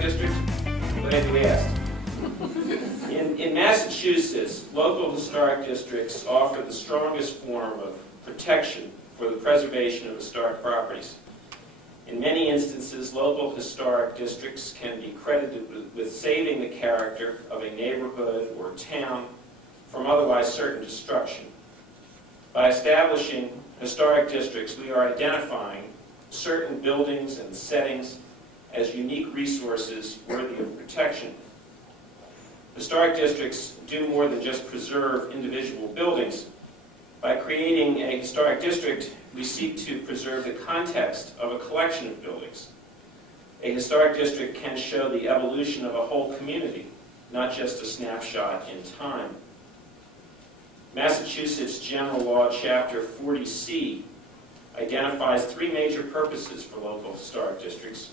historic district? Glad you asked. In Massachusetts, local historic districts offer the strongest form of protection for the preservation of historic properties. In many instances, local historic districts can be credited with saving the character of a neighborhood or town from otherwise certain destruction. By establishing historic districts, we are identifying certain buildings and settings as unique resources worthy of protection. Historic districts do more than just preserve individual buildings. By creating a historic district, we seek to preserve the context of a collection of buildings. A historic district can show the evolution of a whole community, not just a snapshot in time. Massachusetts General Law, Chapter 40C, identifies three major purposes for local historic districts.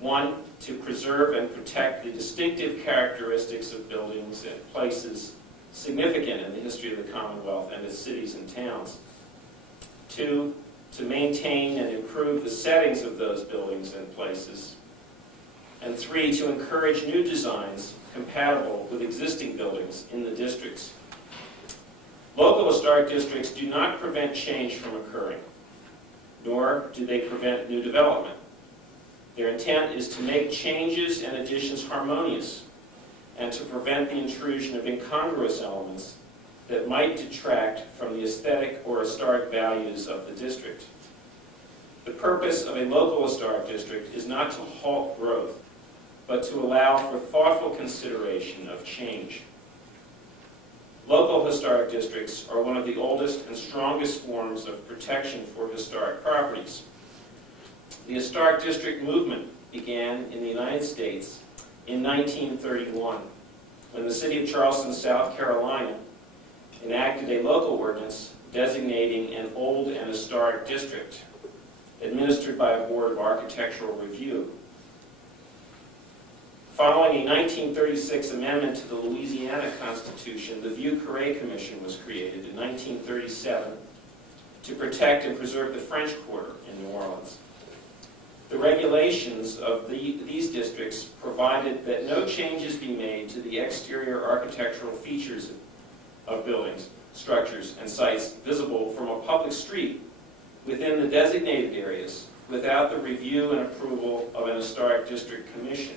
One, to preserve and protect the distinctive characteristics of buildings and places significant in the history of the Commonwealth and its cities and towns. Two, to maintain and improve the settings of those buildings and places. And three, to encourage new designs compatible with existing buildings in the districts. Local historic districts do not prevent change from occurring, nor do they prevent new development. Their intent is to make changes and additions harmonious and to prevent the intrusion of incongruous elements that might detract from the aesthetic or historic values of the district. The purpose of a local historic district is not to halt growth, but to allow for thoughtful consideration of change. Local historic districts are one of the oldest and strongest forms of protection for historic properties. The historic district movement began in the United States in 1931, when the city of Charleston, South Carolina, enacted a local ordinance designating an old and historic district, administered by a board of architectural review. Following a 1936 amendment to the Louisiana Constitution, the Vieux-Carré Commission was created in 1937 to protect and preserve the French Quarter in New Orleans. The regulations of these districts provided that no changes be made to the exterior architectural features of buildings, structures, and sites visible from a public street within the designated areas without the review and approval of an historic district commission.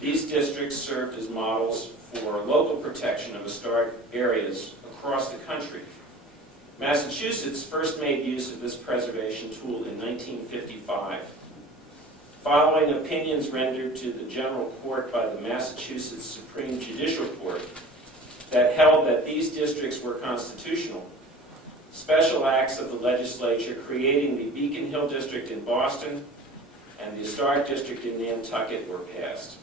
These districts served as models for local protection of historic areas across the country. Massachusetts first made use of this preservation tool in 1955. Following opinions rendered to the General Court by the Massachusetts Supreme Judicial Court that held that these districts were constitutional, special acts of the legislature creating the Beacon Hill District in Boston and the Historic District in Nantucket were passed.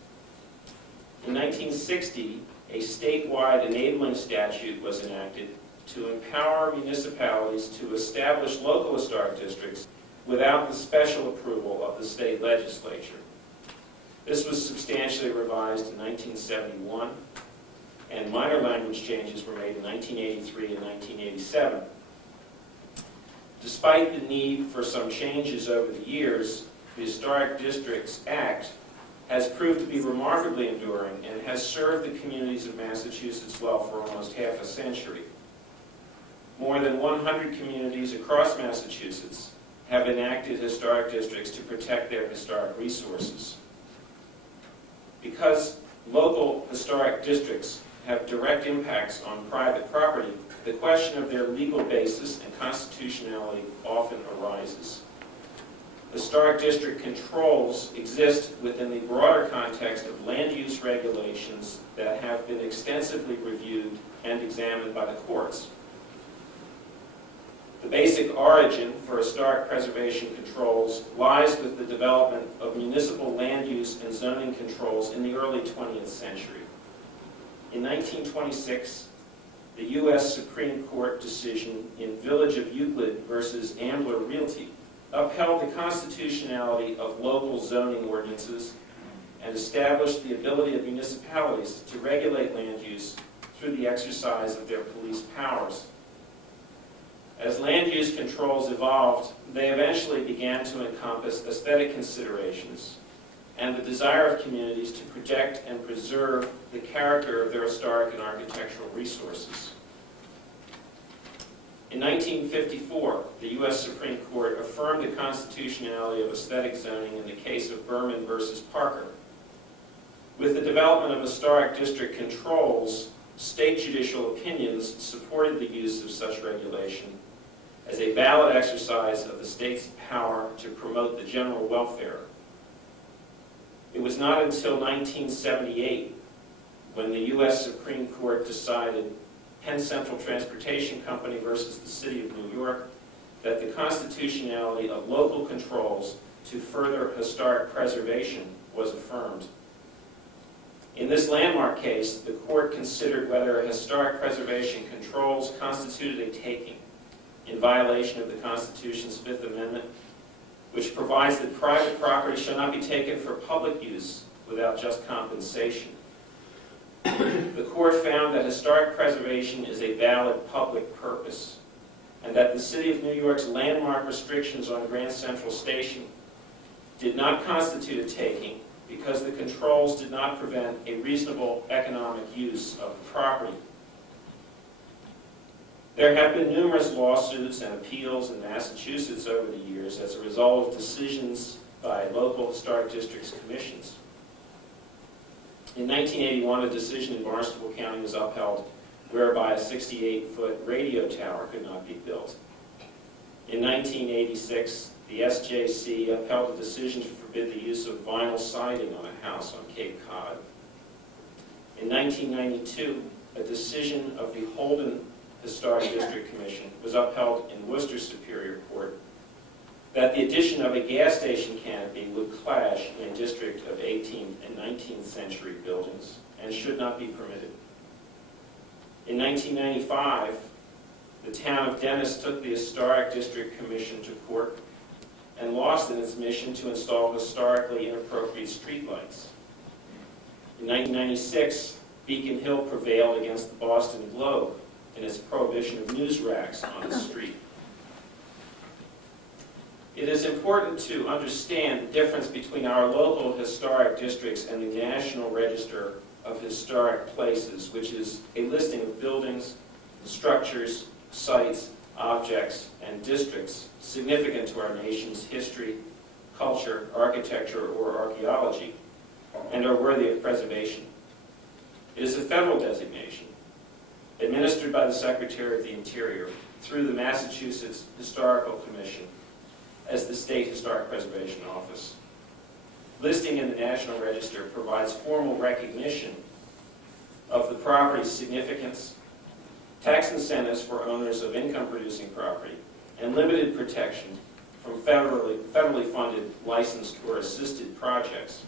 In 1960, a statewide enabling statute was enacted to empower municipalities to establish local historic districts without the special approval of the state legislature. This was substantially revised in 1971, and minor language changes were made in 1983 and 1987. Despite the need for some changes over the years, the Historic Districts Act has proved to be remarkably enduring and has served the communities of Massachusetts well for almost half a century. More than 100 communities across Massachusetts have enacted historic districts to protect their historic resources. Because local historic districts have direct impacts on private property, the question of their legal basis and constitutionality often arises. Historic district controls exist within the broader context of land use regulations that have been extensively reviewed and examined by the courts. The basic origin for historic preservation controls lies with the development of municipal land use and zoning controls in the early 20th century. In 1926, the U.S. Supreme Court decision in Village of Euclid versus Ambler Realty upheld the constitutionality of local zoning ordinances and established the ability of municipalities to regulate land use through the exercise of their police powers. As land use controls evolved, they eventually began to encompass aesthetic considerations, and the desire of communities to protect and preserve the character of their historic and architectural resources. In 1954, the U.S. Supreme Court affirmed the constitutionality of aesthetic zoning in the case of Berman versus Parker. With the development of historic district controls, state judicial opinions supported the use of such regulation as a valid exercise of the state's power to promote the general welfare. It was not until 1978, when the U.S. Supreme Court decided Penn Central Transportation Company versus the City of New York, that the constitutionality of local controls to further historic preservation was affirmed. In this landmark case, the court considered whether historic preservation controls constituted a taking in violation of the Constitution's Fifth Amendment, which provides that private property shall not be taken for public use without just compensation. The court found that historic preservation is a valid public purpose, and that the City of New York's landmark restrictions on Grand Central Station did not constitute a taking because the controls did not prevent a reasonable economic use of the property. There have been numerous lawsuits and appeals in Massachusetts over the years as a result of decisions by local historic districts commissions. In 1981, a decision in Barnstable County was upheld whereby a 68-foot radio tower could not be built. In 1986, the SJC upheld a decision to forbid the use of vinyl siding on a house on Cape Cod. In 1992, a decision of the Holden Historic District Commission was upheld in Worcester Superior Court that the addition of a gas station canopy would clash in a district of 18th and 19th century buildings and should not be permitted. In 1995, the town of Dennis took the Historic District Commission to court and lost in its mission to install historically inappropriate streetlights. In 1996, Beacon Hill prevailed against the Boston Globe in its prohibition of news racks on the street. It is important to understand the difference between our local historic districts and the National Register of Historic Places, which is a listing of buildings, structures, sites, objects, and districts significant to our nation's history, culture, architecture, or archaeology, and are worthy of preservation. It is a federal designation, administered by the Secretary of the Interior through the Massachusetts Historical Commission as the State Historic Preservation Office. Listing in the National Register provides formal recognition of the property's significance, tax incentives for owners of income-producing property, and limited protection from federally funded licensed or assisted projects.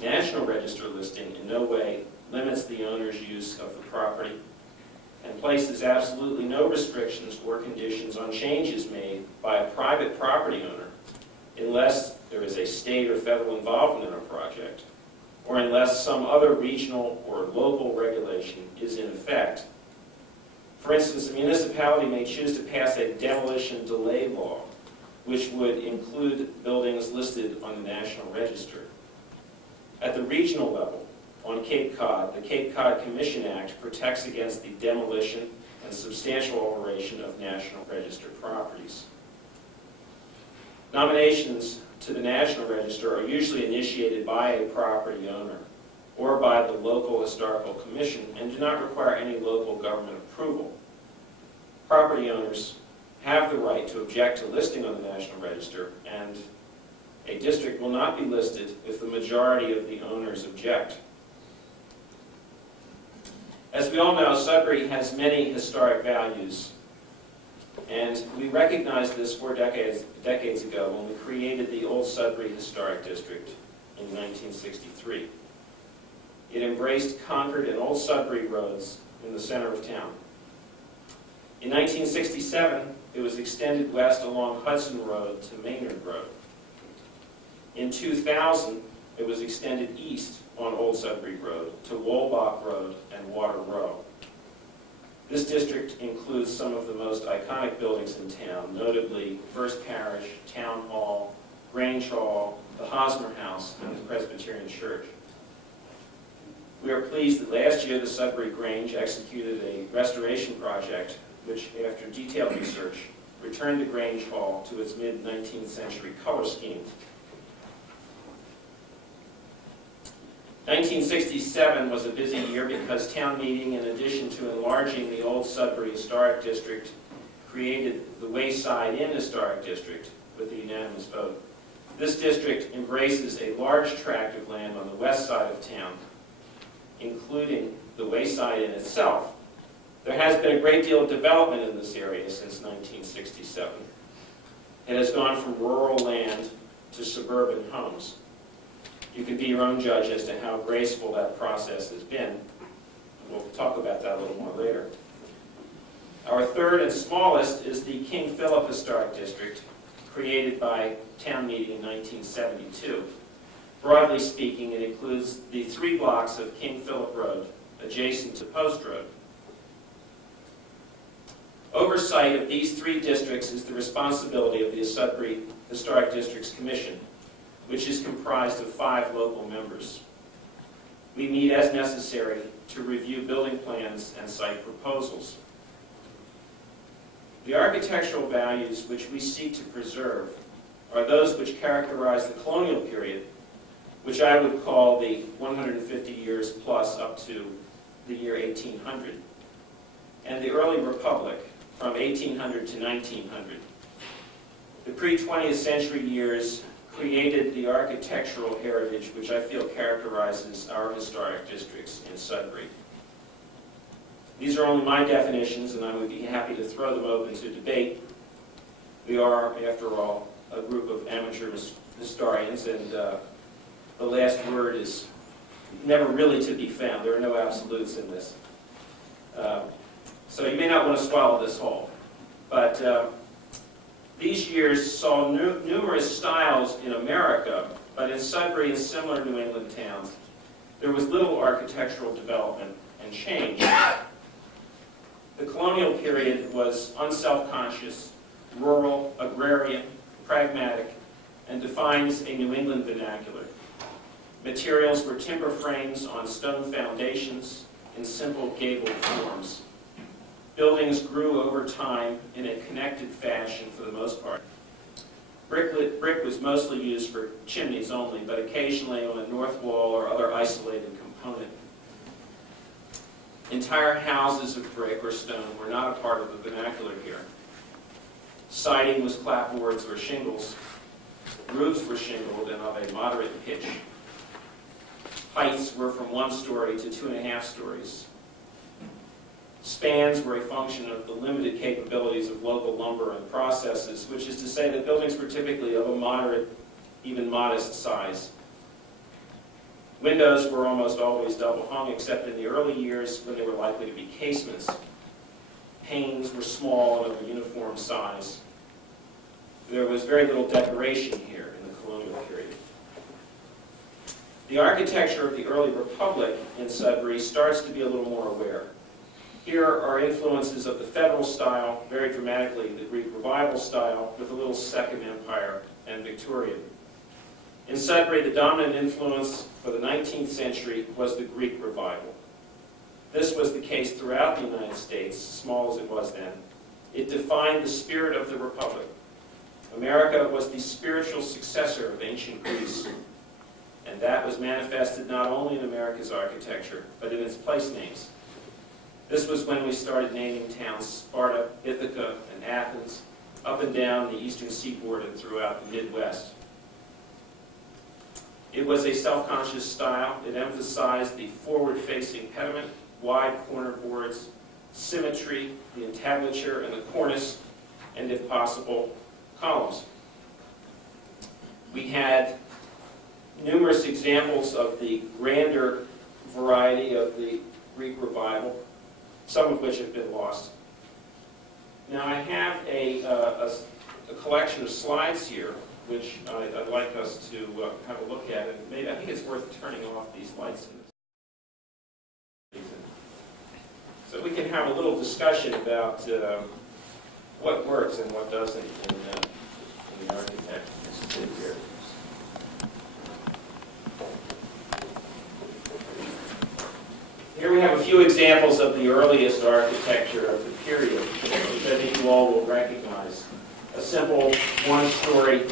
National Register listing in no way limits the owner's use of the property and places absolutely no restrictions or conditions on changes made by a private property owner unless there is a state or federal involvement in a project, or unless some other regional or local regulation is in effect. For instance, a municipality may choose to pass a demolition delay law, which would include buildings listed on the National Register. At the regional level, on Cape Cod, the Cape Cod Commission Act protects against the demolition and substantial alteration of National Register properties. Nominations to the National Register are usually initiated by a property owner or by the local historical commission and do not require any local government approval. Property owners have the right to object to listing on the National Register, and a district will not be listed if the majority of the owners object. As we all know, Sudbury has many historic values, and we recognized this 4 decades ago when we created the Old Sudbury Historic District in 1963. It embraced Concord and Old Sudbury roads in the center of town. In 1967, it was extended west along Hudson Road to Maynard Road. In 2000, it was extended east on Old Sudbury Road to Wolbach Road and Water Row. This district includes some of the most iconic buildings in town, notably First Parish, Town Hall, Grange Hall, the Hosmer House, and the Presbyterian Church. We are pleased that last year the Sudbury Grange executed a restoration project which, after detailed research, returned the Grange Hall to its mid-19th century color scheme. 1967 was a busy year because town meeting, in addition to enlarging the old Sudbury Historic District, created the Wayside Inn Historic District with a unanimous vote. This district embraces a large tract of land on the west side of town, including the Wayside Inn itself. There has been a great deal of development in this area since 1967. It has gone from rural land to suburban homes. You can be your own judge as to how graceful that process has been. We'll talk about that a little more later. Our third and smallest is the King Philip Historic District, created by town meeting in 1972. Broadly speaking, it includes the 3 blocks of King Philip Road, adjacent to Post Road. Oversight of these 3 districts is the responsibility of the Sudbury Historic Districts Commission, which is comprised of 5 local members. We meet as necessary to review building plans and site proposals. The architectural values which we seek to preserve are those which characterize the colonial period, which I would call the 150 years plus up to the year 1800, and the early Republic from 1800 to 1900. The pre-20th century years created the architectural heritage which I feel characterizes our historic districts in Sudbury. These are only my definitions, and I would be happy to throw them open to debate. We are, after all, a group of amateur historians, and the last word is never really to be found. There are no absolutes in this. So you may not want to swallow this whole. But these years saw numerous styles in America, but in Sudbury and similar New England towns, there was little architectural development and change. The colonial period was unselfconscious, rural, agrarian, pragmatic, and defines a New England vernacular. Materials were timber frames on stone foundations in simple gabled forms. Buildings grew over time in a connected fashion for the most part. Brick was mostly used for chimneys only, but occasionally on a north wall or other isolated component. Entire houses of brick or stone were not a part of the vernacular here. Siding was clapboards or shingles. Roofs were shingled and of a moderate pitch. Heights were from 1 story to 2.5 stories. Spans were a function of the limited capabilities of local lumber and processes, which is to say that buildings were typically of a moderate, even modest size. Windows were almost always double hung, except in the early years when they were likely to be casements. Panes were small and of a uniform size. There was very little decoration here in the colonial period. The architecture of the early Republic in Sudbury starts to be a little more aware. Here are influences of the Federal style, very dramatically the Greek Revival style, with a little Second Empire and Victorian. In Sudbury, the dominant influence for the 19th century was the Greek Revival. This was the case throughout the United States, small as it was then. It defined the spirit of the Republic. America was the spiritual successor of ancient Greece, and that was manifested not only in America's architecture, but in its place names. This was when we started naming towns Sparta, Ithaca, and Athens, up and down the eastern seaboard and throughout the Midwest. It was a self-conscious style. It emphasized the forward-facing pediment, wide corner boards, symmetry, the entablature and the cornice, and if possible, columns. We had numerous examples of the grander variety of the Greek Revival, some of which have been lost. Now I have a collection of slides here, which I'd like us to have a look at, and maybe I think it's worth turning off these lights. So we can have a little discussion about what works and what doesn't in the architecture. here. Here we have a few examples of the earliest architecture of the period, which I think you all will recognize. A simple one-story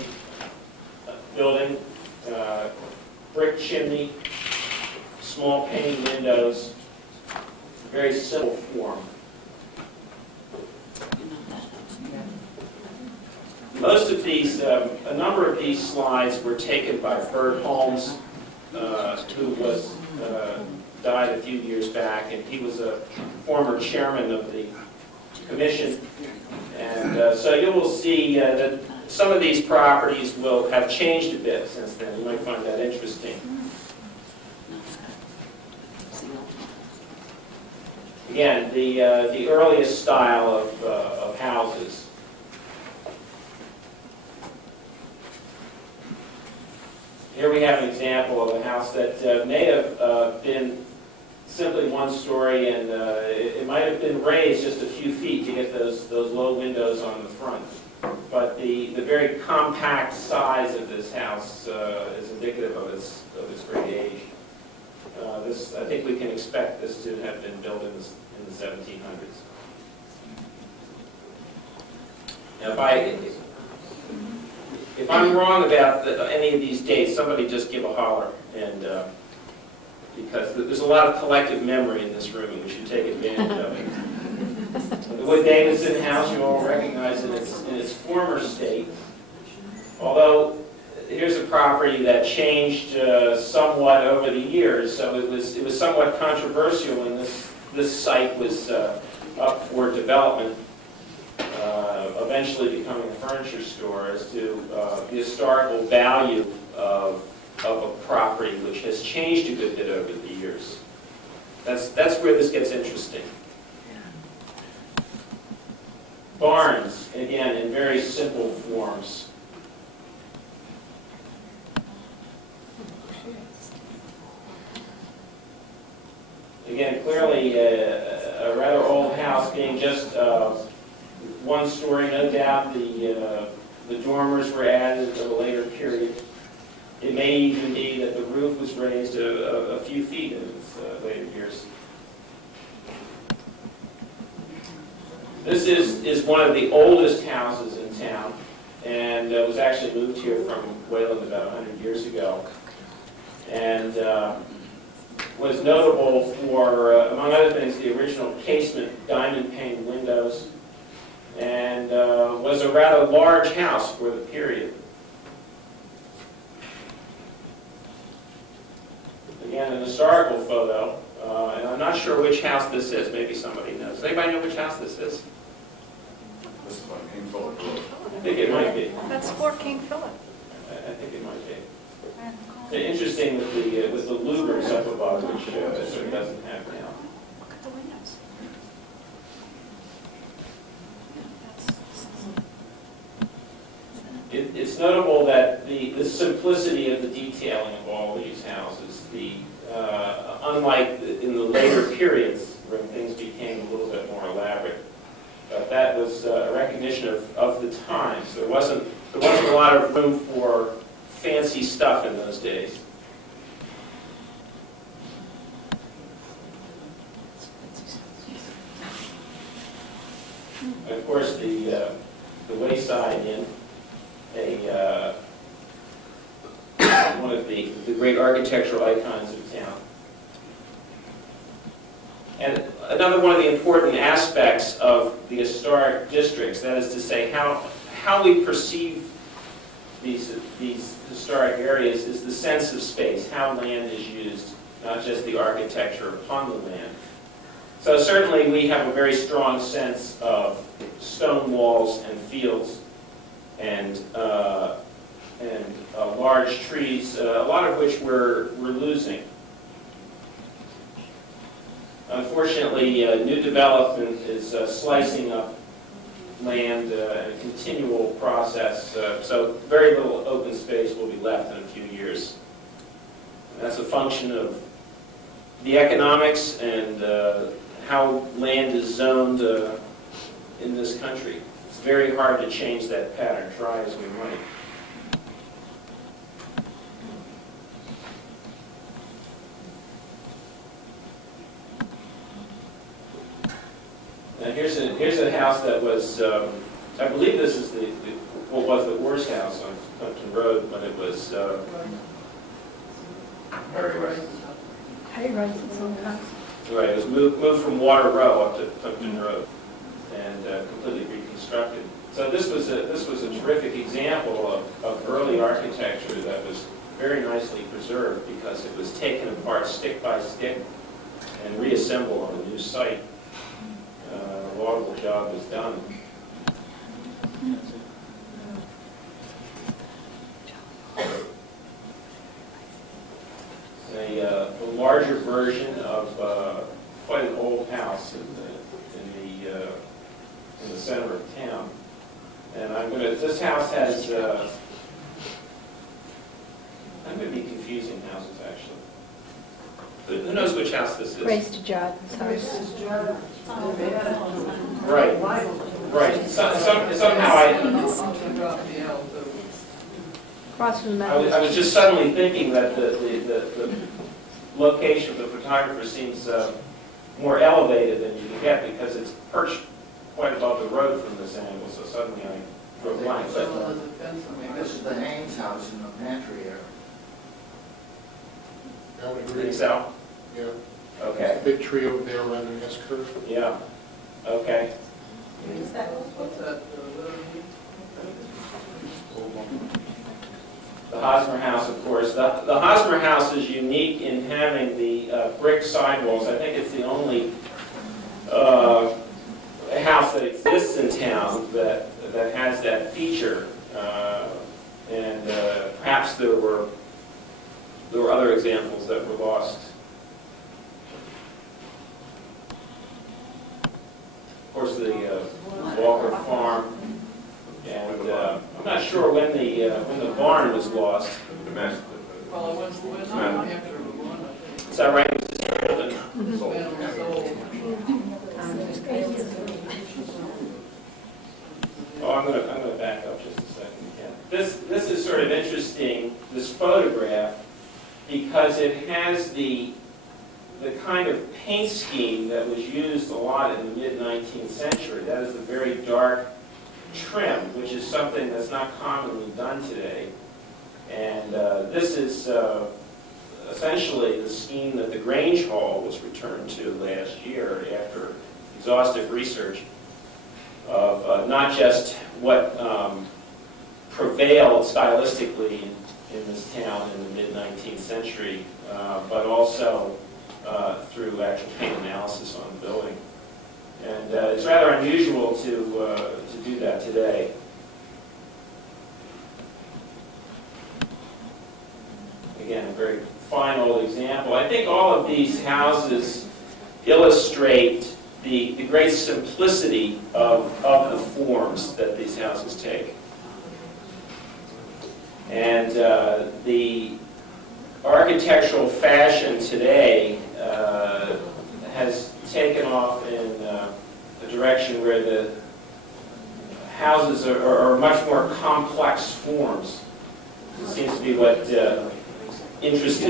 building, brick chimney, small pane windows, very simple form. Most of these, a number of these slides were taken by Bert Holmes, who was died a few years back, and he was a former chairman of the commission. And so you will see that some of these properties will have changed a bit since then. You might find that interesting. Again, the earliest style of houses. Here we have an example of a house that may have been simply one story, and it might have been raised just a few feet to get those low windows on the front. But the very compact size of this house is indicative of its great age. I think we can expect this to have been built in the 1700s. Now, if I'm wrong about any of these dates, somebody just give a holler, and because there's a lot of collective memory in this room, and we should take advantage of it. The Wood Davidson house you all recognize in its former state, although here's a property that changed somewhat over the years, so it was somewhat controversial when this site was up for development, eventually becoming a furniture store, as to the historical value of a property which has changed a good bit over the years. That's where this gets interesting. Barns, again, in very simple forms. Again, clearly a rather old house, being just one story. No doubt the dormers were added at a later period. It may even be that the roof was raised a few feet in its later years. This is one of the oldest houses in town, and was actually moved here from Wayland about 100 years ago. And was notable for, among other things, the original casement diamond pane windows, and was a rather large house for the period. Again, an historical photo, and I'm not sure which house this is. Maybe somebody knows. Does anybody know which house this is? This is on King Philip Road. I think it might be. That's Fort King Philip. I think it might be. It's interesting with the louvers up above, which it sort of doesn't have now. Look at the windows. It's notable that the simplicity of the detailing of all these houses, unlike in the later periods when things became a little bit more elaborate, but that was a recognition of the times. There wasn't a lot of room for fancy stuff in those days. And of course, the Wayside Inn, one of the great architectural icons of town. And another one of the important aspects of the historic districts, that is to say, how we perceive these historic areas, is the sense of space, how land is used, not just the architecture upon the land. So certainly we have a very strong sense of stone walls and fields and large trees, a lot of which we're losing. Unfortunately, new development is slicing up land in a continual process, so very little open space will be left in a few years. And that's a function of the economics and how land is zoned in this country. It's very hard to change that pattern, try as we might. Now here's a house that was, I believe this is what was the Orr's house on Plimpton Road when it was, Very right. Harry writes its own house. right, it was moved from Water Row up to Plimpton Road and completely reconstructed. So this was a terrific example of early architecture that was very nicely preserved because it was taken apart stick by stick and reassembled on a new site. A laudable job was done. A larger version of quite an old house in the center of town. And this house has, I'm going to be confusing houses actually. But who knows which house this is? Grace to Jordan's house. Right, right. Somehow Across from the I was just suddenly thinking that the location of the photographer seems more elevated than you can get because it's perched quite above the road from this angle, so suddenly I drew a blank. But This is the Haynes house in the pantry area. I would you agree. think so? Yeah. Okay. Big tree over there around the S curve. Yeah. Okay. The Hosmer House, of course. The Hosmer House is unique in having the brick sidewalls. I think it's the only house that exists in town that has that feature. And perhaps there were other examples that were lost. Of course, the Walker Farm, and I'm not sure when the barn was lost. Well, it was not after the one, I think. Is that right? It was destroyed. When it was sold. Oh, I'm going to back up just a second. Yeah. This is sort of interesting, this photograph, because it has the kind of paint scheme that was used a lot in the mid-19th century. That is the very dark trim, which is something that's not commonly done today. And this is essentially the scheme that the Grange Hall was returned to last year after exhaustive research of not just what prevailed stylistically in this town in the mid-19th century, but also through actual paint analysis on the building. And it's rather unusual to do that today. Again, a very fine old example. I think all of these houses illustrate the great simplicity of the forms that these houses take. And the architectural fashion today has taken off in a direction where the houses are much more complex forms. It seems to be what interests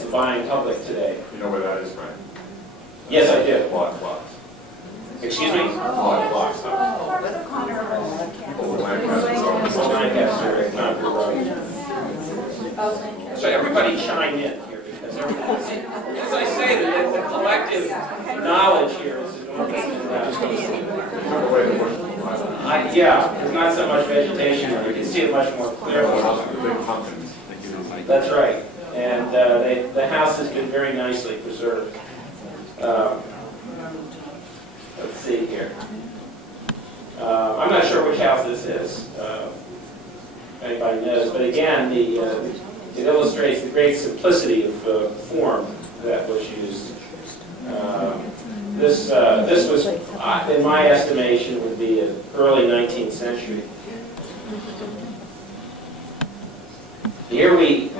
the buying public today. You know where that is, Frank? Yes, I do. Blocks. Excuse me? Blocks. Over Lancaster. Concord Road. So everybody chime in here because everybody, as I say, the collective knowledge here is enormous. Yeah, there's not so much vegetation here. You can see it much more clearly. That's right. And the house has been very nicely preserved. Let's see here. I'm not sure which house this is, if anybody knows. But again, it illustrates the great simplicity of form that was used. This was, in my estimation, would be an early 19th century. Here we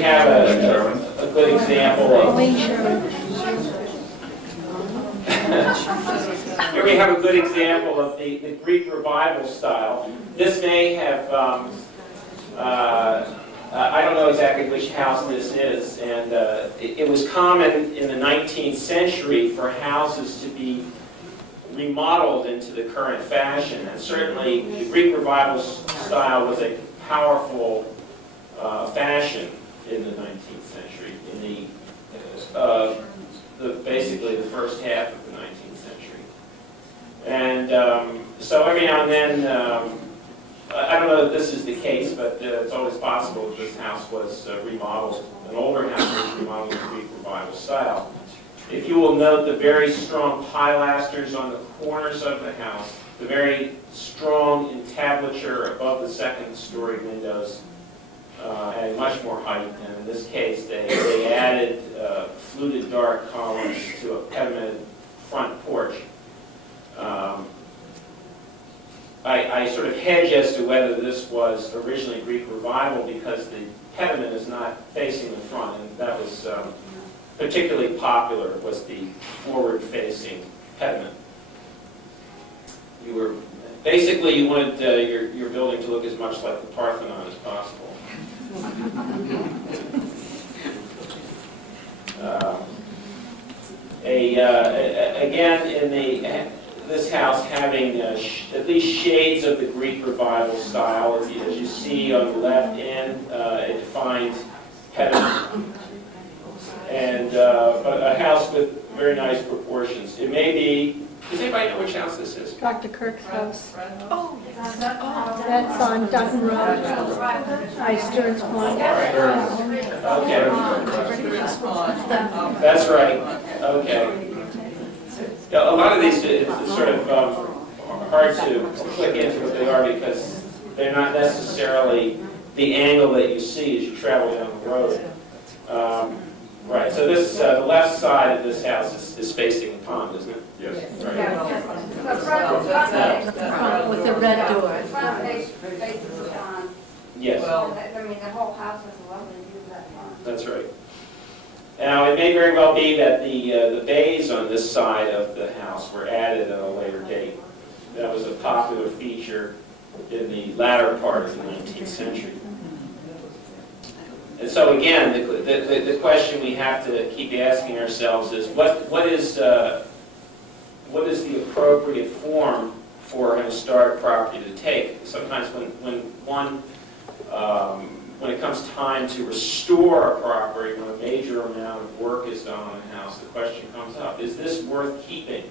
have a good example of. Here we have a good example of the Greek revival style. This may have I don't know exactly which house this is, and it was common in the 19th century for houses to be remodeled into the current fashion, and certainly the Greek Revival style was a powerful fashion in the 19th century, in basically the first half of the 19th century. And so every now and then, I don't know if this is the case, but it's always possible that this house was remodeled, an older house was remodeled in Greek Revival style. If you will note the very strong pilasters on the corners of the house, the very strong entablature above the second-story windows, added much more height. And in this case, they added fluted dark columns to a pedimented front porch. I sort of hedge as to whether this was originally Greek Revival because the pediment is not facing the front, and that was particularly popular, was the forward-facing pediment. You wanted your building to look as much like the Parthenon as possible. Again, in this house having at least shades of the Greek Revival style, as you see on the left end, a defined pediment, and a house with very nice proportions. It may be. Does anybody know which house this is? Dr. Kirk's house. Oh, That's on Dutton Road. Stearns Pond. Okay. That's right. Okay. Yeah, a lot of these, it's sort of hard to click into what they are because they're not necessarily the angle that you see as you travel down the road. Right, so this, the left side of this house is facing the pond, isn't it? Yes. Right. The front With the red door. The front faces the pond. Yes. Well, I mean, the whole house has a lovely view of that pond. That's right. Now, it may very well be that the bays on this side of the house were added at a later date. That was a popular feature in the latter part of the 19th century. And so again, the question we have to keep asking ourselves is, what is the appropriate form for an historic property to take? Sometimes when it comes time to restore a property, when a major amount of work is done on a house, the question comes up, is this worth keeping?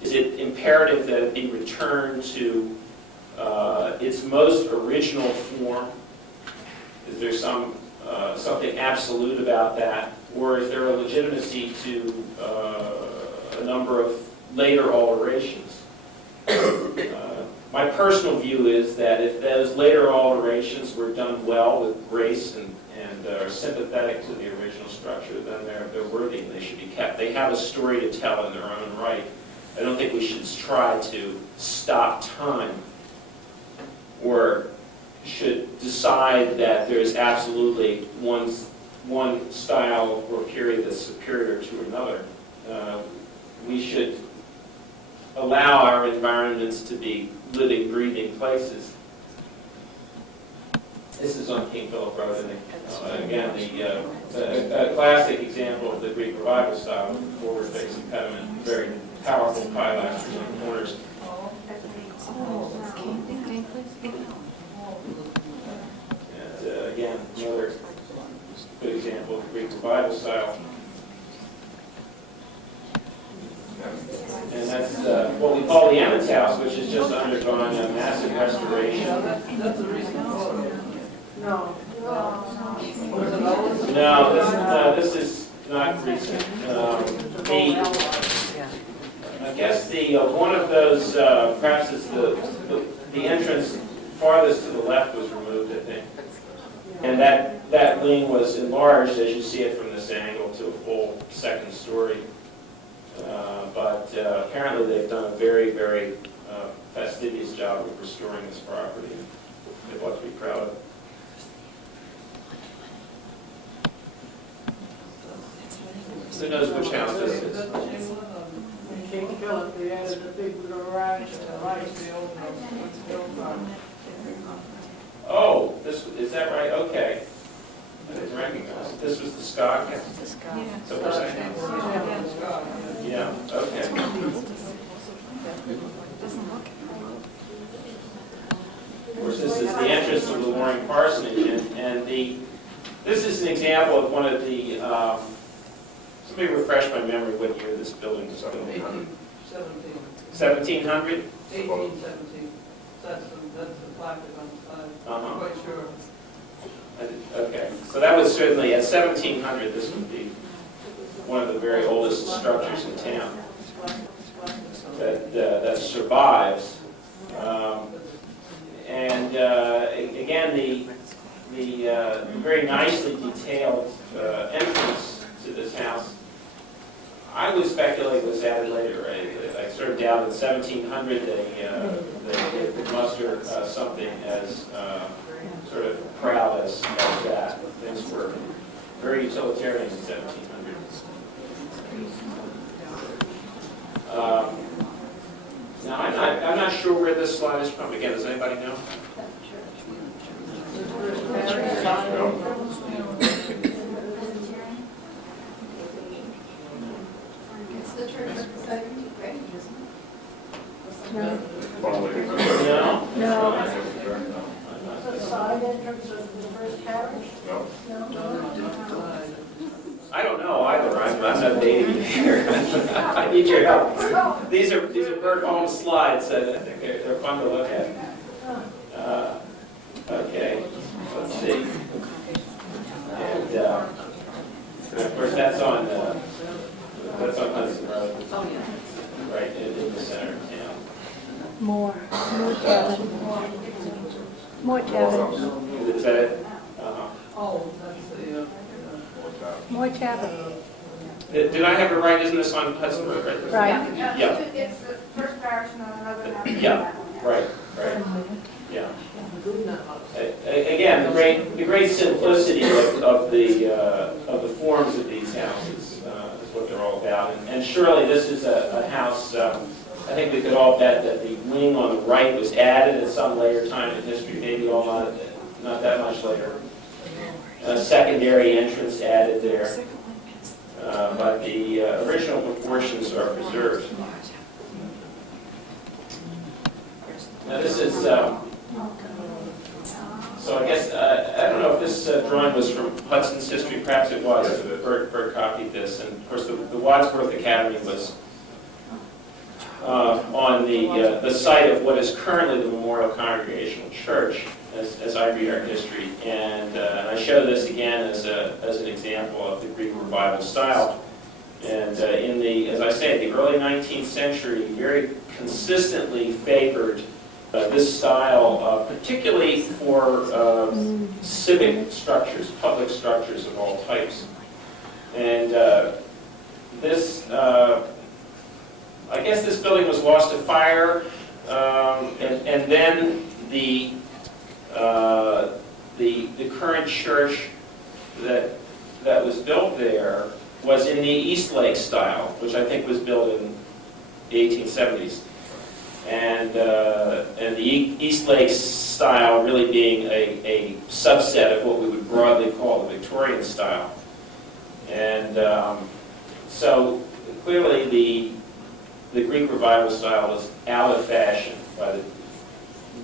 Is it imperative that it be returned to its most original form? Is there something absolute about that? Or is there a legitimacy to a number of later alterations? My personal view is that if those later alterations were done well with grace and are sympathetic to the original structure, then they're worthy and they should be kept. They have a story to tell in their own right. I don't think we should try to stop time or should decide that there's absolutely one style or period that's superior to another. We should allow our environments to be living, breathing places. This is on King Philip Road, and again, a classic example of the Greek Revival style, forward-facing pediment, very powerful pilasters on the corners. And again, another good example of the Greek Revival style. And that's what we call the Emmons House, which has just undergone a massive restoration. that's the reason. No. No, this is not recent. I guess one of those, perhaps it's the entrance farthest to the left was removed, I think. And that wing was enlarged, as you see it from this angle, to a full second story. But apparently they've done a very, very fastidious job of restoring this property. They've ought to be proud of it. Who knows which house this is? King Philip, they added a big garage to the right of the old Oh, is that right? Okay. this was the Scott house? Is that what we're saying? Yeah, okay. Of course, this is the entrance to the Loring Parsonage, and this is an example of one of the, somebody refresh my memory what year this building was built. 1817. 1700? 1817. That's the placard on the side. I'm quite sure. Okay, so that was certainly, at 1700, this would be one of the very oldest structures in town that survives. And again, the very nicely detailed entrance to this house, I would speculate was added later. I sort of doubt in 1700 they could muster something as sort of proud as that. Things were very utilitarian in 1700. Now, I'm not sure where this slide is from. Again, does anybody know? It's the church of the 70th grade, isn't it? No, No? The side entrance of the first parish? No. I don't know either. I'm not dating here. I need your help. These are Bert Holmes slides. I think they're fun to look at. Okay, let's see. And of course that's on Hudson Road, right in the center of town. more cabin. More cabin. Is that it? Oh, that's the, More cabin. Did I have it right? Isn't this on Hudson Road right there? Right. Yeah. It's the first parish and on another half. Yeah. Right. Yeah. Again, the great simplicity of the forms of these houses is what they're all about. And surely this is a house. I think we could all bet that the wing on the right was added at some later time in history, maybe all not that much later. A secondary entrance added there, but the original proportions are preserved. Now this is, so I guess, I don't know if this drawing was from Hudson's History, perhaps it was. Bert copied this, and of course the Wadsworth Academy was on the site of what is currently the Memorial Congregational Church, as I read our history, and I show this again as an example of the Greek Revival style. And as I say, the early 19th century very consistently favored this style, particularly for civic structures, public structures of all types. And this, I guess this building was lost to fire, and then the current church that was built there was in the Eastlake style, which I think was built in the 1870s. And the Eastlake style really being a subset of what we would broadly call the Victorian style. And so clearly the Greek Revival style was out of fashion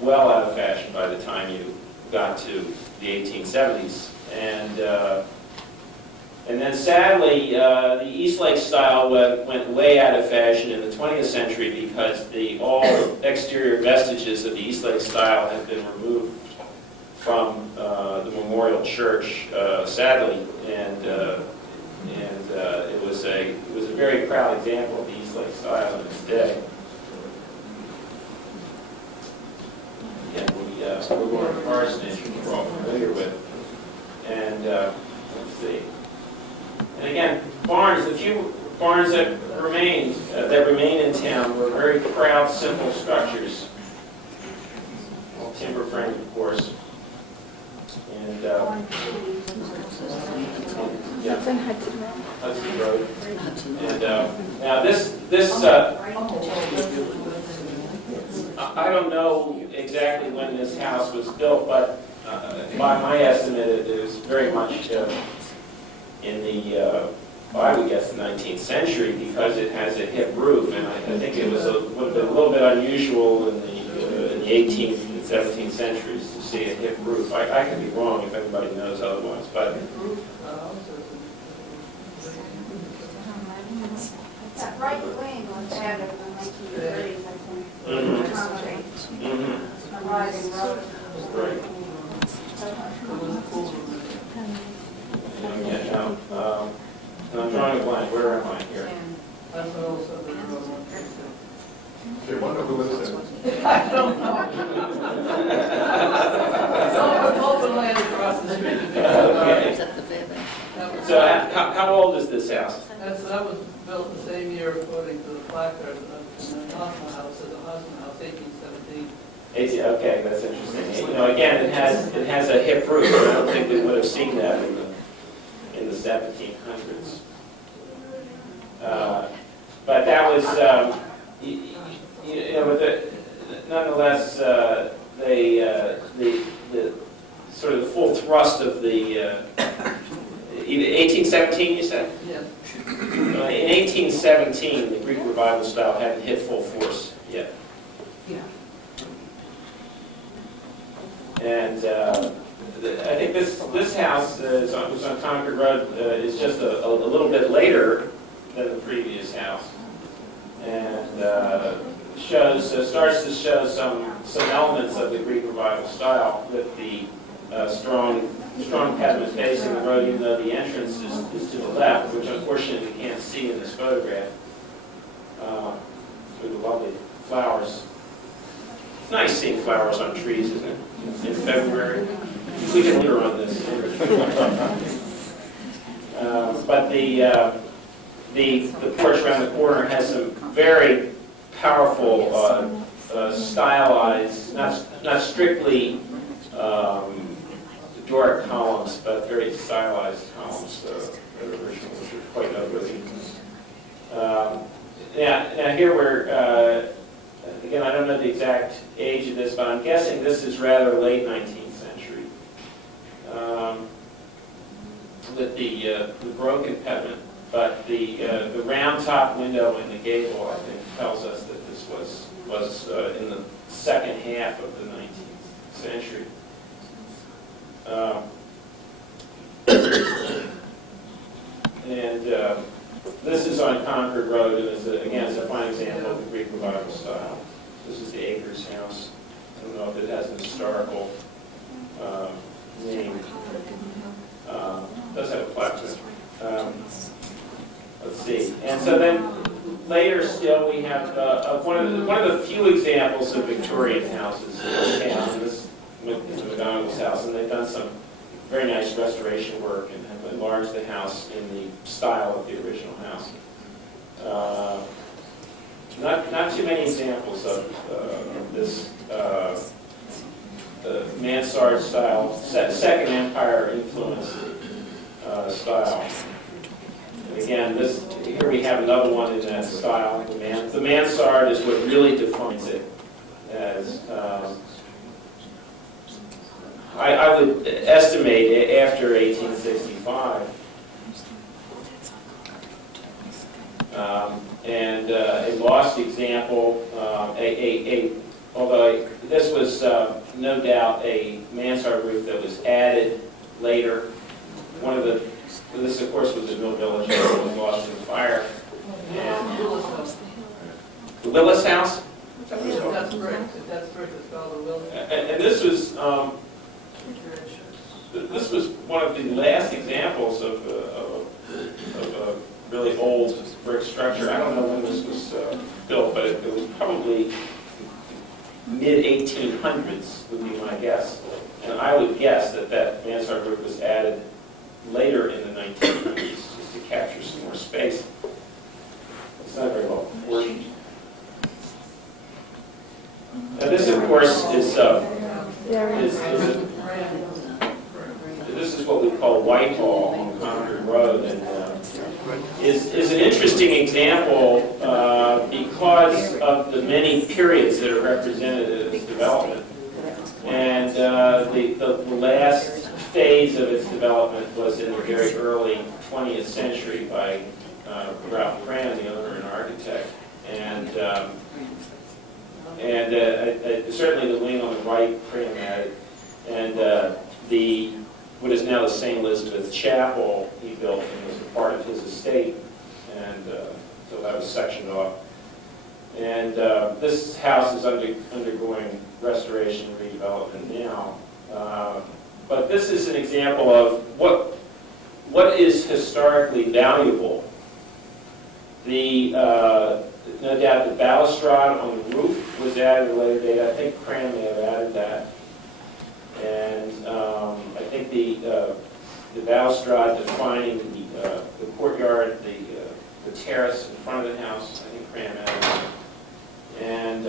well out of fashion by the time you got to the 1870s. And then sadly, the Eastlake style went way out of fashion in the 20th century because all exterior vestiges of the Eastlake style have been removed from the Memorial Church, sadly, and it was a very proud example of the Eastlake style in its day. Again, we're going to parsonage, we're all familiar with, and let's see. And again, barns, the few barns that remain in town were very proud, simple structures. All timber framed, of course. And yeah, It's in Hudson Road. Hudson Road. And now this I don't know exactly when this house was built, but by my estimate, it was very much well, I would guess the 19th century, because it has a hip roof, and I think it was would have been a little bit unusual in the 18th and 17th centuries to see a hip roof. I could be wrong if anybody knows otherwise, but That right wing was added in the 1930s, I think. Mhm. To accommodate mhm, a riding road. right. Yeah, now, I'm drawing a blank. Where am I here? That's also the road. Okay, wonder who lives there? I don't know. It's open land across the street. Okay. That was- So how old is this house? That was built the same year according to the placard, and the Hoffman House is a Hoffman House, 1817. Okay, that's interesting. You know, again, it has a hip roof. I don't think we would have seen that in the 1700s. But that was, you know, but nonetheless, the sort of the full thrust of the 1817, you said? Yes. In 1817, the Greek Revival style hadn't hit full force yet. And I think this house was on Concord Road is just a little bit later than the previous house, and starts to show some elements of the Greek Revival style with the strong pediment facing the road, even though the entrance is to the left, which unfortunately we can't see in this photograph through the lovely flowers. It's nice seeing flowers on trees, isn't it? In February. We can linger on this. But the porch around the corner has some very powerful, stylized, not strictly Doric columns, but very stylized columns that are original, which are quite noteworthy. Now here we're, again, I don't know the exact age of this, but I'm guessing this is rather late 19th century. With the broken pediment, but the round top window in the gable, I think, tells us that this was in the second half of the 19th century. This is on Concord Road, and it's a fine example of the Greek Revival style. This is the Acres House. I don't know if it has an historical name. It does have a plaque. Let's see. And so then later still we have one of the few examples of Victorian houses in town. This is McGonagall's house, and they've done some very nice restoration work and have enlarged the house in the style of the original house. Not too many examples of this mansard style, Second Empire influenced style. And again, here we have another one in that style. The mansard is what really defines it as. I would estimate after 1865. And a lost example, although this was no doubt a mansard roof that was added later. This of course was a mill village that was lost in fire. And the Willis House? That's brick. That's brick. It's called the Willis. And this was one of the last examples of a really old brick structure. I don't know when this was built, but it was probably mid-1800s would be my guess. And I would guess that mansard roof was added later in the 1900s just to capture some more space. It's not very well proportioned. Now this, of course, is this is what we call Whitehall on Concord Road, and is an interesting example because of the many periods that are represented in its development. And the last phase phase of its development was in the very early 20th century by Ralph Cram, the owner and architect. And certainly the wing on the right, Cram added, and what is now the St. Elizabeth Chapel he built and was a part of his estate, and so that was sectioned off. And this house is undergoing restoration and redevelopment now. But this is an example of what is historically valuable. No doubt the balustrade on the roof was added at a later date. I think Cram may have added that. And I think the balustrade defining the courtyard, the terrace in front of the house, I think Cram added that. And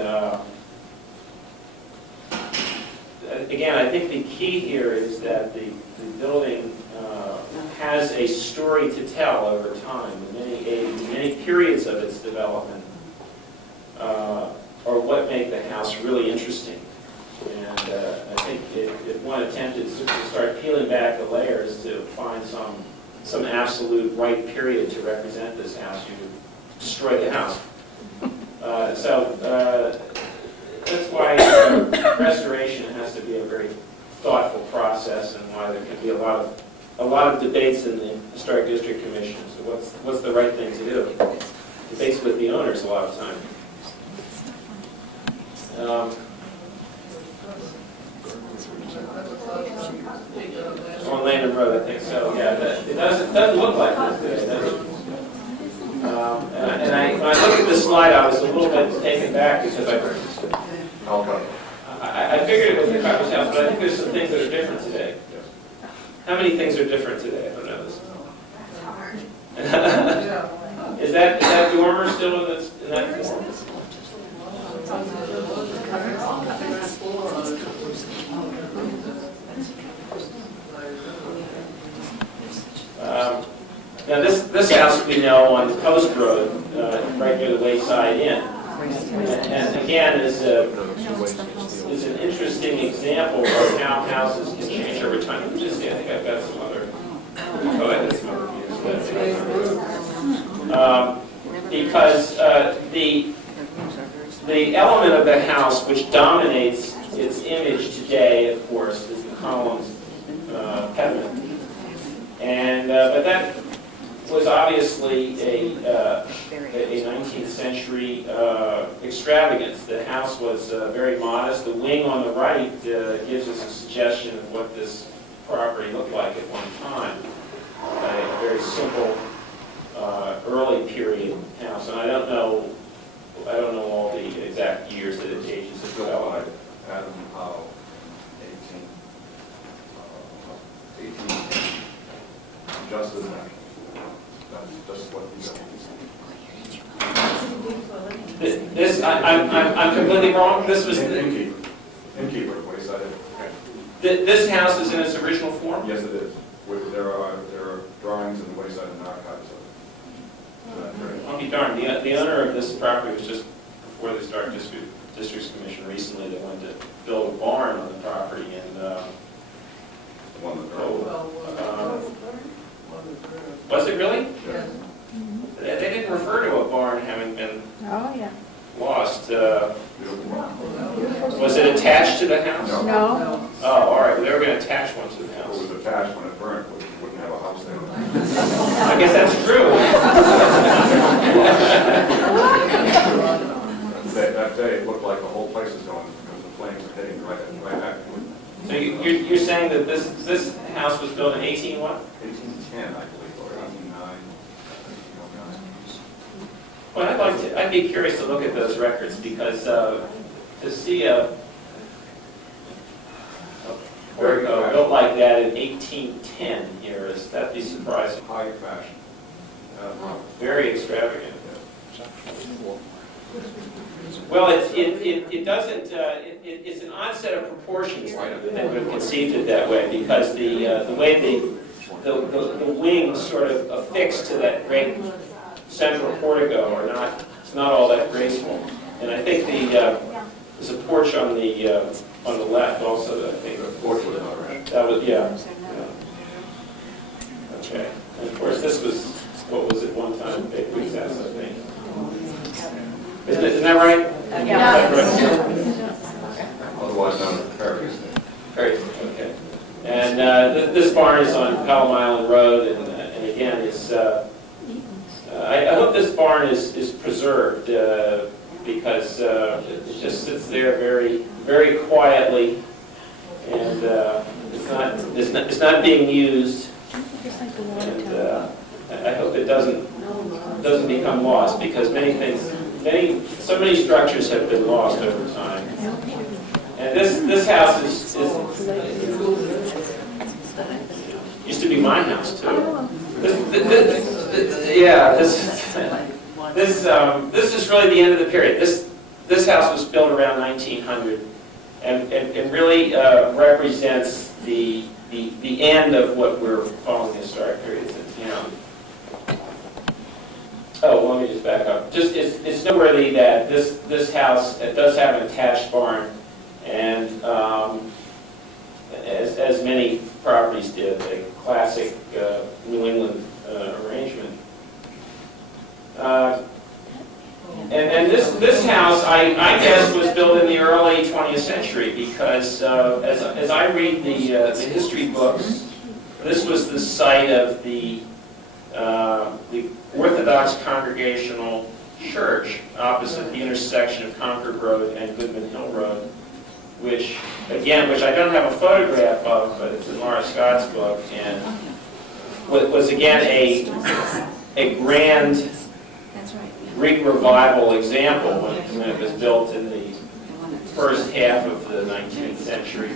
again, I think the key here is that the building has a story to tell over time. Many periods of its development are what make the house really interesting. And I think if one attempted to start peeling back the layers to find some absolute right period to represent this house, you would destroy the house. So that's why restoration has to be a very thoughtful process, and why there can be a lot of debates in the Historic District Commission. So what's the right thing to do? Debates with the owners a lot of time. On Landon Road, I think so. Yeah, it doesn't look like this today, does it? When I look at this slide, I was a little bit taken back because I figured it was the Cutler's house, but I think there's some things that are different today. How many things are different today? I don't know this. Is that dormer still in that form? Now this house we know on the Post Road, right near the Wayside Inn, and again is an interesting example of how houses can change over time. Let me just see, I think I've got some other. Oh, I had some other views. Because the element of the house which dominates its image today, of course, is the columns pediment, and but that was obviously a 19th century extravagance. The house was very modest. The wing on the right gives us a suggestion of what this property looked like at one time. A very simple early period house, and I don't know all the exact years that it ages as well. Adam Powell, 18, just as that. That's what he got. This, I'm completely wrong. This was Innkeeper, Wayside. This house is in its original form. Yes, it is. There are drawings in the Wayside and archives of it. I'll be darned. The owner of this property was just before the Historic Districts Commission recently. They wanted to build a barn on the property, and The one that was it really? Yes. They didn't refer to a barn having been Oh, yeah. lost. Was it attached to the house? No. No. Oh, all right. Well, they were going to attach one to the If it house. was attached when it burnt, we wouldn't have a house there. I guess that's true. That day, it looked like the whole place is going because the flames are hitting right back to it. So you're saying that this house was built in 18 what? 1810, I believe, or 1809. Well, I'd be curious to look at those records, because to see a portico built like that in 1810 here that'd be surprising. High fashion. Very extravagant. Well, it doesn't. It's an odd set of proportions that would have conceived it that way, because the way the wings sort of affixed to that great central portico are not. It's not all that graceful. And I think there's a porch on the left also. I think The porch was not right. that was yeah. Okay. And of course, this was what was at one time Bakery's house, I think. Isn't that right? Otherwise known as Perry's. Very, okay. And this barn is on Pelham Island Road, and again, is I hope this barn is preserved because it just sits there very, very quietly, and it's not being used. And I hope it doesn't become lost, because so many structures have been lost over time. And this house used to be my house too. This is really the end of the period. This house was built around 1900, and really represents the end of what we're calling the historic periods in town. Oh, well, let me just back up. It's noteworthy that this house does have an attached barn, and as many properties did, a classic New England arrangement. And this house, I guess, was built in the early 20th century, because as I read the history books, this was the site of the Orthodox Congregational Church opposite the intersection of Concord Road and Goodman Hill Road, which I don't have a photograph of, but it's in Laura Scott's book, and was again a grand Greek revival example when it was built in the first half of the 19th century.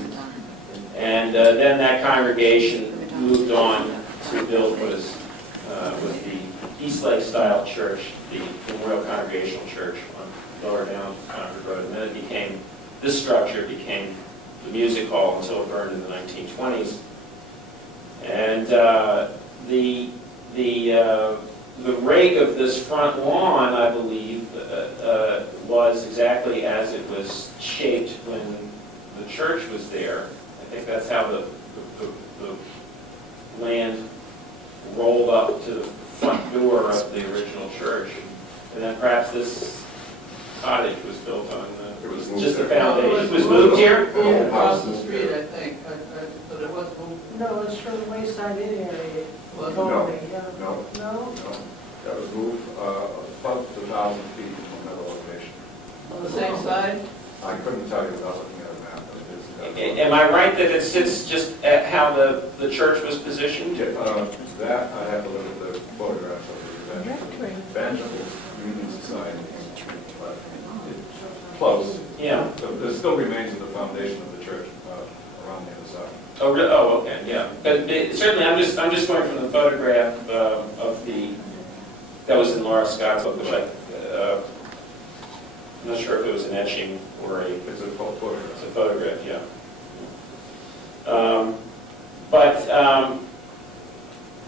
And then that congregation moved on to build what was the Eastlake style church, the Memorial Congregational Church on lower down Concord Road. And then this structure became the music hall until it burned in the 1920s. And the rake of this front lawn, I believe, was exactly as it was shaped when the church was there. I think that's how the land rolled up to the front door of the original church. And then perhaps this cottage was built on just the foundation. It was moved here? Moved across the street, I think, but it was moved. No, it's from the Wayside Inn area. Was it? No. No? That was moved about 1,000 feet from another location. On the same side? I couldn't tell you without looking at a map. But Am I right that it sits just at how the church was positioned? that I have to look at the photographs of the bench of the Union Society, but it's close. Yeah. So there still remains in the foundation of the church around the other side. Oh, really? Oh, okay, yeah. But certainly, I'm just going from the photograph of that was in Laura Scott's book, which I'm not sure if it was an etching or It's a photograph. it's a photograph, yeah.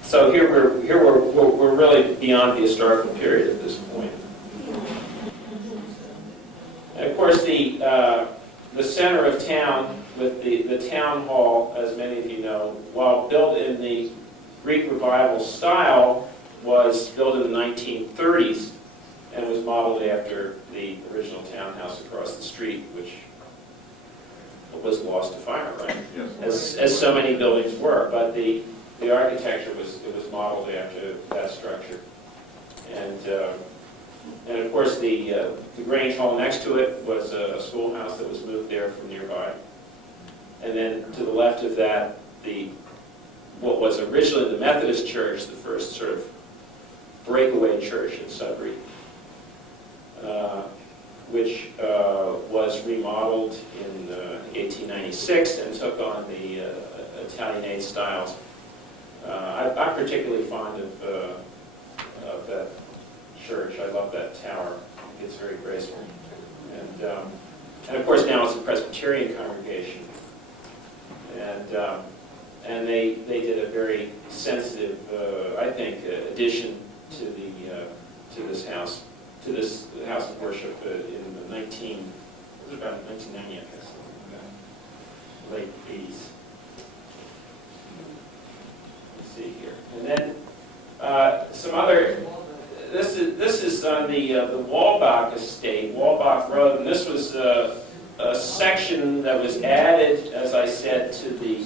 So here we're really beyond the historical period at this point. And of course, the center of town with the town hall, as many of you know, while built in the Greek Revival style, was built in the 1930s and was modeled after the original townhouse across the street, which was lost to fire, right? Yes. As so many buildings were, but the architecture was modeled after that structure, and of course the Grange Hall next to it was a schoolhouse that was moved there from nearby, and then to the left of that what was originally the Methodist Church, the first sort of breakaway church in Sudbury, which was remodeled in 1896 and took on the Italianate styles. I'm particularly fond of that church. I love that tower. It's very graceful. And of course now it's a Presbyterian congregation. And they did a very sensitive, I think, addition to this house of worship in the 1990, I guess, late 80s. Let's see here. And then some other. This is on the Walbach estate, Walbach Road, and this was a section that was added, as I said, to the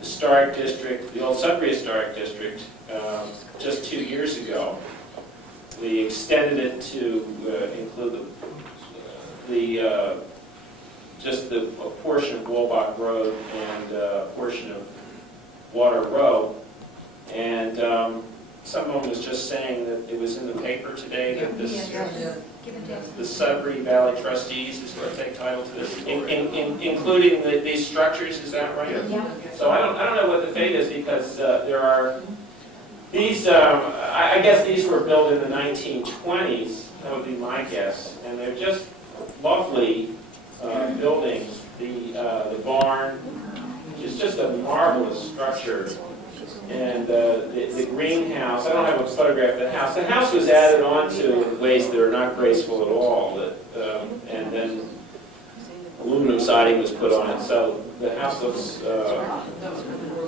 historic district, the old Sudbury Historic District, just 2 years ago. We extended it to include just a portion of Walbach Road and a portion of Water Row, and someone was just saying that it was in the paper today that this, the Sudbury Valley Trustees is going to take title to this, including these structures. Is that right? Yeah. So I don't know what the fate is, because there are these. I guess these were built in the 1920s. That would be my guess, and they're just lovely buildings. The barn is just a marvelous structure. And the greenhouse, I don't have a photograph of the house. The house was added onto in ways that are not graceful at all. And then aluminum siding was put on it, so the house looks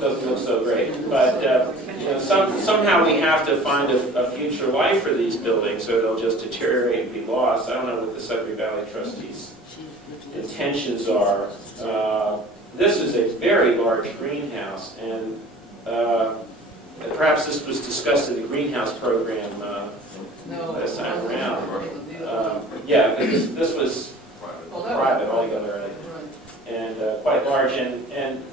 doesn't look so great. But you know, somehow we have to find a future life for these buildings, or they'll just deteriorate and be lost. I don't know what the Sudbury Valley Trustees' intentions are. This is a very large greenhouse, and perhaps this was discussed in the greenhouse program last time around. Yeah, this was private altogether, and quite large, and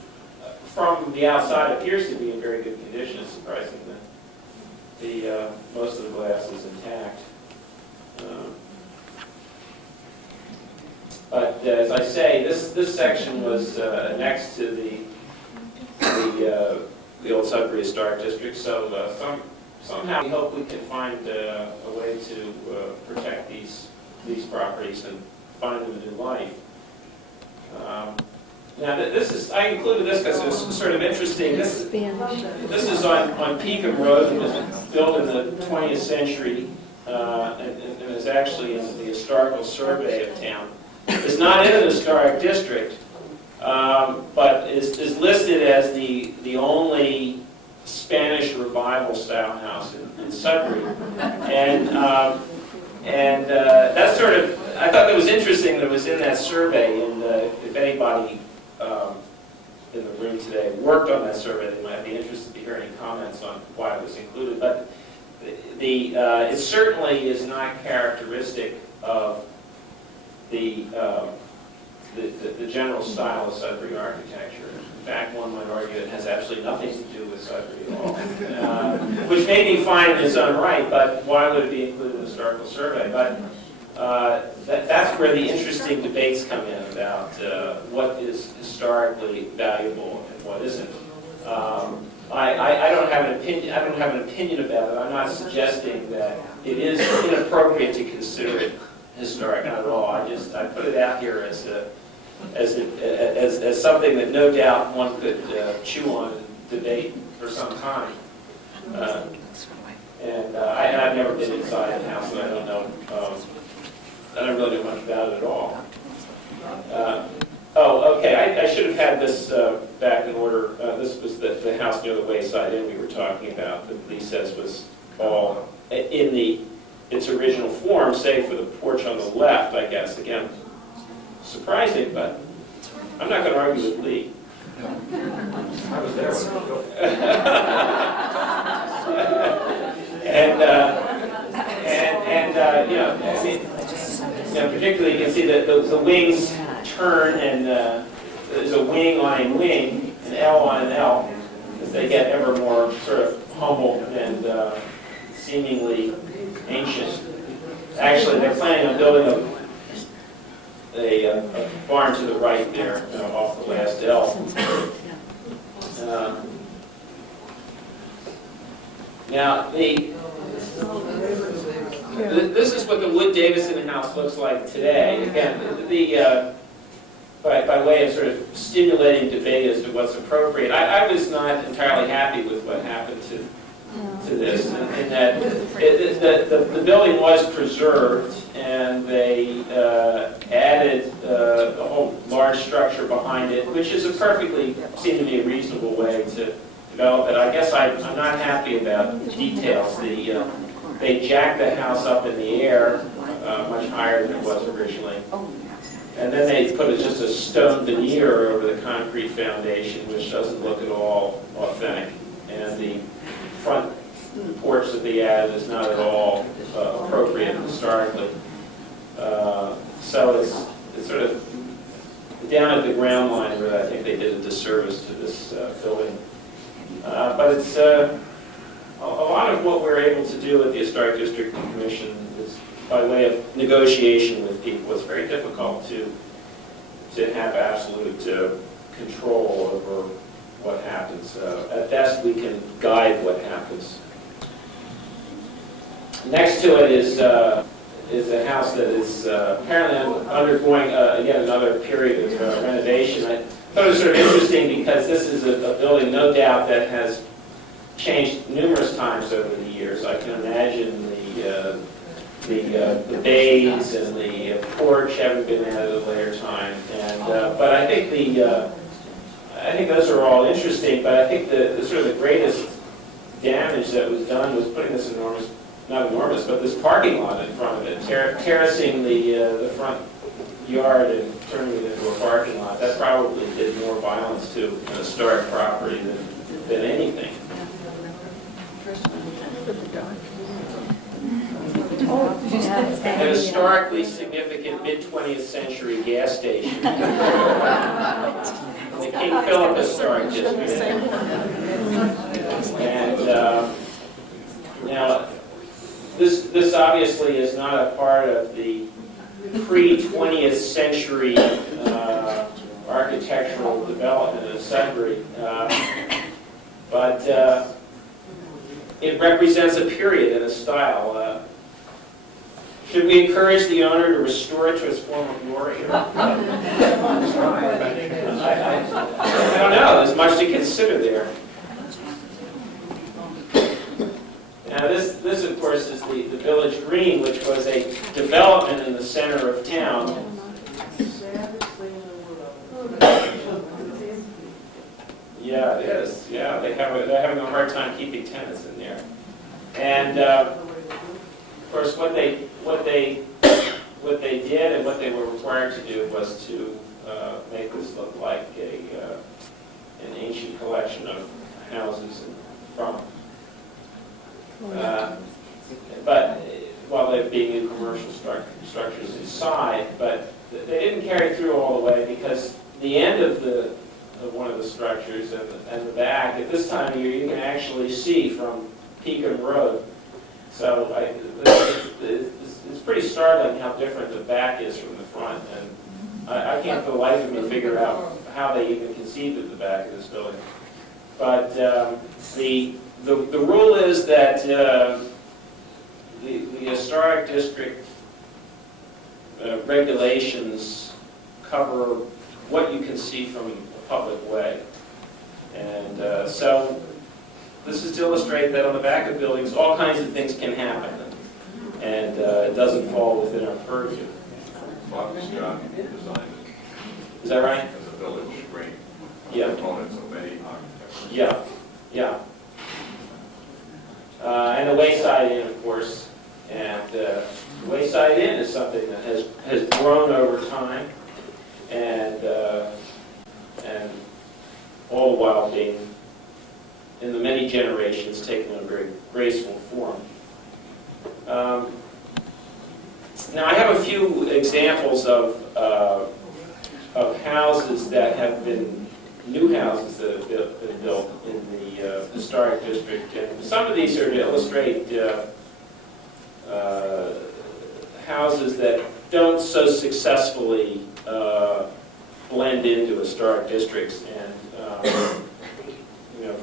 from the outside appears to be in very good condition. It's surprising that the most of the glass is intact. But as I say, this section was next to the old Sudbury Historic District, so somehow we hope we can find a way to protect these properties and find them a new life. Now, I included this because it was sort of interesting. This is on Peakham Road. It was built in the 20th century and is actually in the historical survey of town. It's not in an historic district, but is listed as the only Spanish Revival style house in Sudbury, and that's sort of, I thought that was interesting that it was in that survey. And if anybody in the room today worked on that survey, they might be interested to hear any comments on why it was included. But it certainly is not characteristic of the general style of Sudbury architecture. In fact, one might argue it has absolutely nothing to do with Sudbury at all, which may be fine in its own right, but why would it be included in the historical survey? But that's where the interesting debates come in about what is historically valuable and what isn't. I don't have an opinion. I don't have an opinion about it. I'm not suggesting that it is inappropriate to consider it historic, not at all. I put it out here as something that no doubt one could chew on and debate for some time. And I've never been inside the house, and I don't know. I don't really know much about it at all. Oh, okay. I should have had this back in order. This was the house near the Wayside Inn we were talking about that Lee says was all in its original form, save for the porch on the left, I guess. Again, surprising, but I'm not going to argue with Lee. I was there when it was built. Particularly you can see that the wings turn, and there's a wing on a wing, an L on an L, as they get ever more sort of humble and seemingly ancient. Actually, they're planning on building a barn to the right there, off the last L. Now, this is what the Wood Davison house looks like today. Again, by way of sort of stimulating debate as to what's appropriate, I was not entirely happy with what happened to this, in that the building was preserved, and they added a whole large structure behind it, which is seemed to me a reasonable way to develop it. I guess I'm not happy about the details. They jacked the house up in the air much higher than it was originally. And then they put just a stone veneer over the concrete foundation, which doesn't look at all authentic. And the front porch that they added is not at all appropriate historically. So it's sort of down at the ground line where I think they did a disservice to this building. But it's a lot of what we're able to do at the Historic District Commission is by way of negotiation with people. It's very difficult to have absolute control over what happens. At best, we can guide what happens. Next to it is a house that is apparently undergoing yet another period of renovation. I thought it was sort of interesting because this is a building, no doubt, that has changed numerous times over the years. I can imagine the bays and the porch having been added at a later time. And but I think those are all interesting. But I think the sort of the greatest damage that was done was putting this not enormous, but this parking lot in front of it, terracing the front yard and turning it into a parking lot. That probably did more violence to an historic property than anything. An historically significant mid-20th century gas station. The King Philip Historic District. And now, this obviously is not a part of the pre-20th century architectural development of Sudbury, but it represents a period and a style. Should we encourage the owner to restore it to its former glory? I don't know. There's much to consider there. Now this of course is the Village Green, which was a development in the center of town. Yeah, it is. Yeah, they're having a hard time keeping tenants in there. And of course, what they did and what they were required to do was to make this look like an ancient collection of houses in front. But while they're being in commercial structures inside, but they didn't carry through all the way because the end of one of the structures and the back at this time of year you can actually see from Pekin Road. So it's pretty startling how different the back is from the front, and I can't for the life of me figure out how they even conceived of the back of this building. But the rule is that the historic district regulations cover what you can see from a public way, and so this is to illustrate that on the back of buildings all kinds of things can happen, and it doesn't fall within our purview. Bob Scott designed it. Is that right? As a village green. Yeah. Components of many architects. Yeah, yeah. And the Wayside Inn, of course. And the Wayside Inn is something that has grown over time, and all the while being, in the many generations, taken on a very graceful form. Now, I have a few examples of houses that have been new houses that have been built in the historic district, and some of these are to illustrate houses that don't so successfully blend into historic districts, and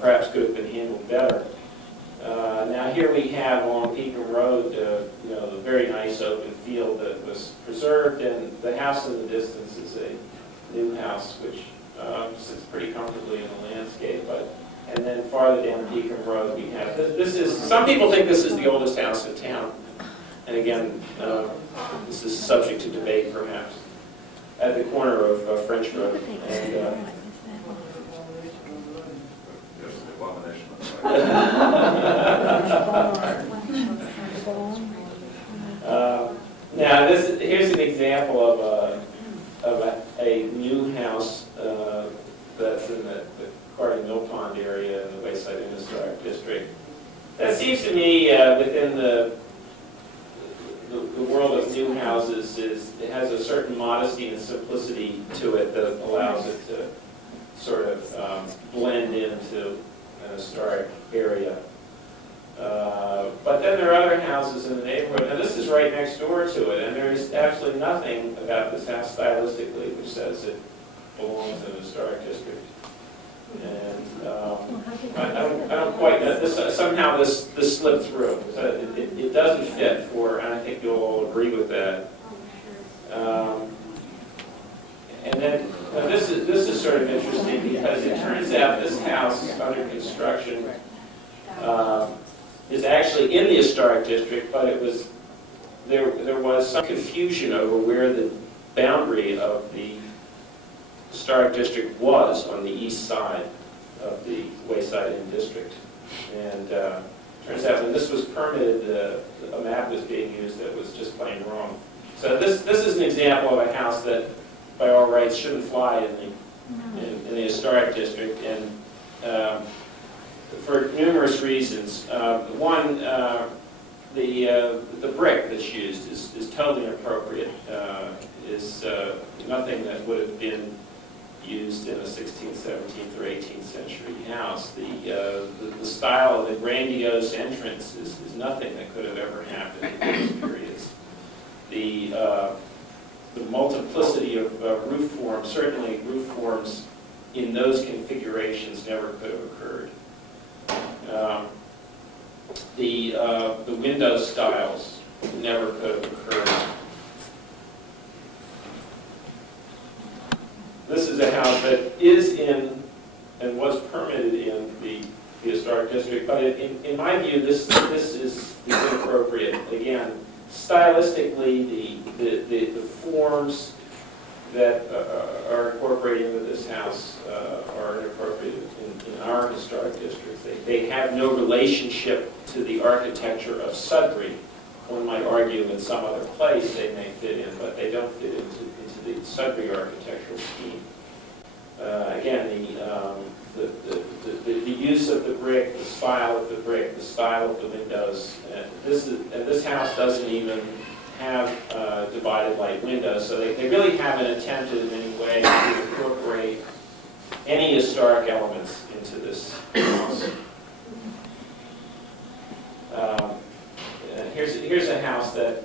perhaps could have been handled better. Now here we have along Pekin Road, the very nice open field that was preserved, and the house in the distance is a new house which sits pretty comfortably in the landscape. And then farther down Pekin Road we have this is, some people think this is the oldest house in town, and again this is subject to debate perhaps, at the corner of French Road. And, There's an abomination Now, here's an example of a new house that's in the Cardi Mill Pond area in the Wayside Industrial District. That seems to me, within the world of new houses, it has a certain modesty and simplicity to it that allows it to sort of blend into an historic area. But then there are other houses in the neighborhood, and this is right next door to it, and there's absolutely nothing about this house stylistically which says it belongs in a historic district. And I don't quite know. Somehow this slipped through. It doesn't fit for, and I think you'll all agree with that. And then this is sort of interesting because it turns out this house under construction is actually in the historic district, but there was some confusion over where the boundary of the historic district was on the east side of the Wayside Inn district. And turns out when this was permitted, a map was being used that was just plain wrong. So this is an example of a house that, by all rights, shouldn't fly in the historic district, and for numerous reasons. One, the brick that's used is totally inappropriate. Is nothing that would have been used in a 16th, 17th, or 18th century house. The style of the grandiose entrance is nothing that could have ever happened in those periods. The multiplicity of roof forms, certainly roof forms in those configurations never could have occurred. The window styles never could have occurred. This is a house that is in and was permitted in the historic district, but in my view, this is inappropriate. Again, stylistically, the forms that are incorporated into this house are inappropriate in our historic district. They have no relationship to the architecture of Sudbury. One might argue in some other place they may fit in, but they don't fit into the Sudbury architectural scheme. Again, the use of the brick, the style of the brick, the style of the windows. This house doesn't even have divided light windows, so they really haven't attempted in any way to incorporate any historic elements into this house. Here's a house that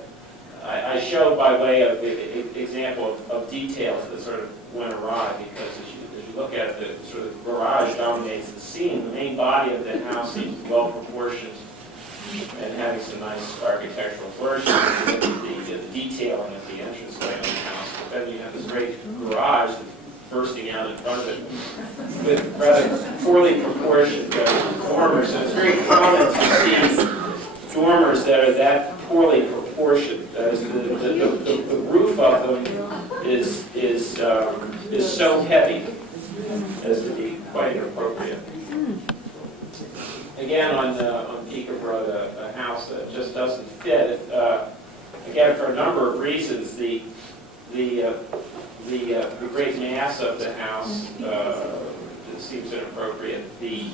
I show by way of the example of details that sort of went awry, because as you look at the sort of garage dominates the scene. The main body of the house seems well proportioned and having some nice architectural flourishes. You look at the detailing of the entranceway on the house, but then you have this great garage bursting out in front of it with rather poorly proportioned dormers. And it's very common to see dormers that are that poorly proportioned. The roof of them is so heavy as to be quite inappropriate. Again, on Peekaborough, a house that just doesn't fit. Again, for a number of reasons, the great mass of the house seems inappropriate. The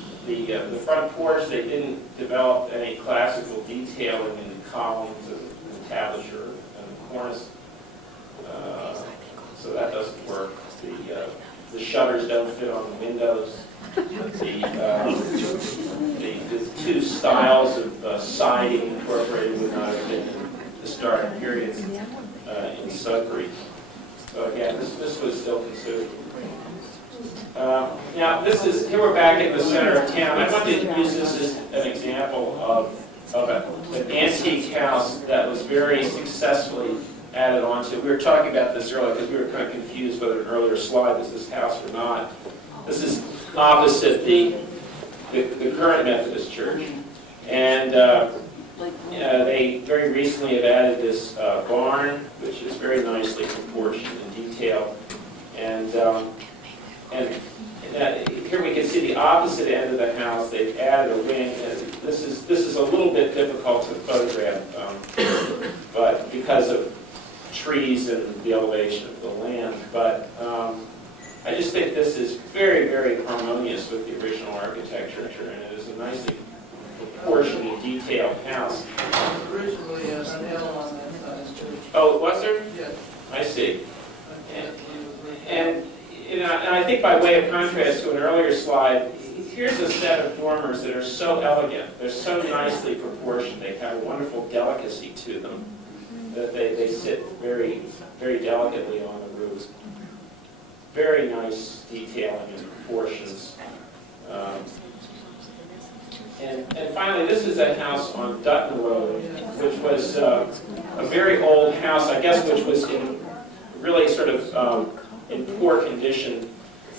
front porch, they didn't develop any classical detailing in the columns and the entablature and the cornice, so that doesn't work. The shutters don't fit on the windows. The two styles of siding incorporated would not have been in historic periods in Sudbury. So again, this was still considered. Now, here we're back in the center of town. I wanted to use this as an example of an antique house that was very successfully added onto. We were talking about this earlier because we were kind of confused whether an earlier slide was this house or not. This is opposite the current Methodist church. And they very recently have added this barn, which is very nicely proportioned and detailed. And here we can see the opposite end of the house. They've added a wing. This is a little bit difficult to photograph, but because of trees and the elevation of the land. But I just think this is very, very harmonious with the original architecture, and it is a nicely proportioned and detailed house. Originally, an L on that side, too. Oh, was there? Yes. I see. I can't believe it was And I think by way of contrast to an earlier slide, here's a set of dormers that are so elegant. They're so nicely proportioned. They have a wonderful delicacy to them that they sit very, very delicately on the roof. Very nice detailing and proportions. And finally, this is a house on Dutton Road, which was a very old house, I guess, which was in really sort of in poor condition,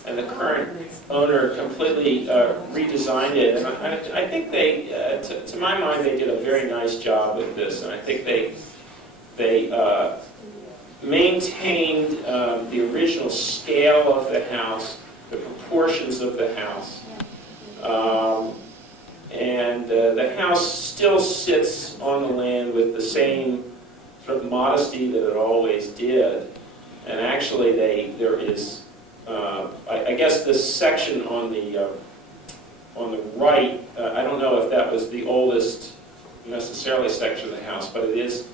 and the current owner completely redesigned it. And I think they, to my mind, they did a very nice job with this, and I think they maintained the original scale of the house, the proportions of the house. And the house still sits on the land with the same sort of modesty that it always did. And actually, there is, I guess, this section on the right. I don't know if that was the oldest necessarily section of the house, but it is.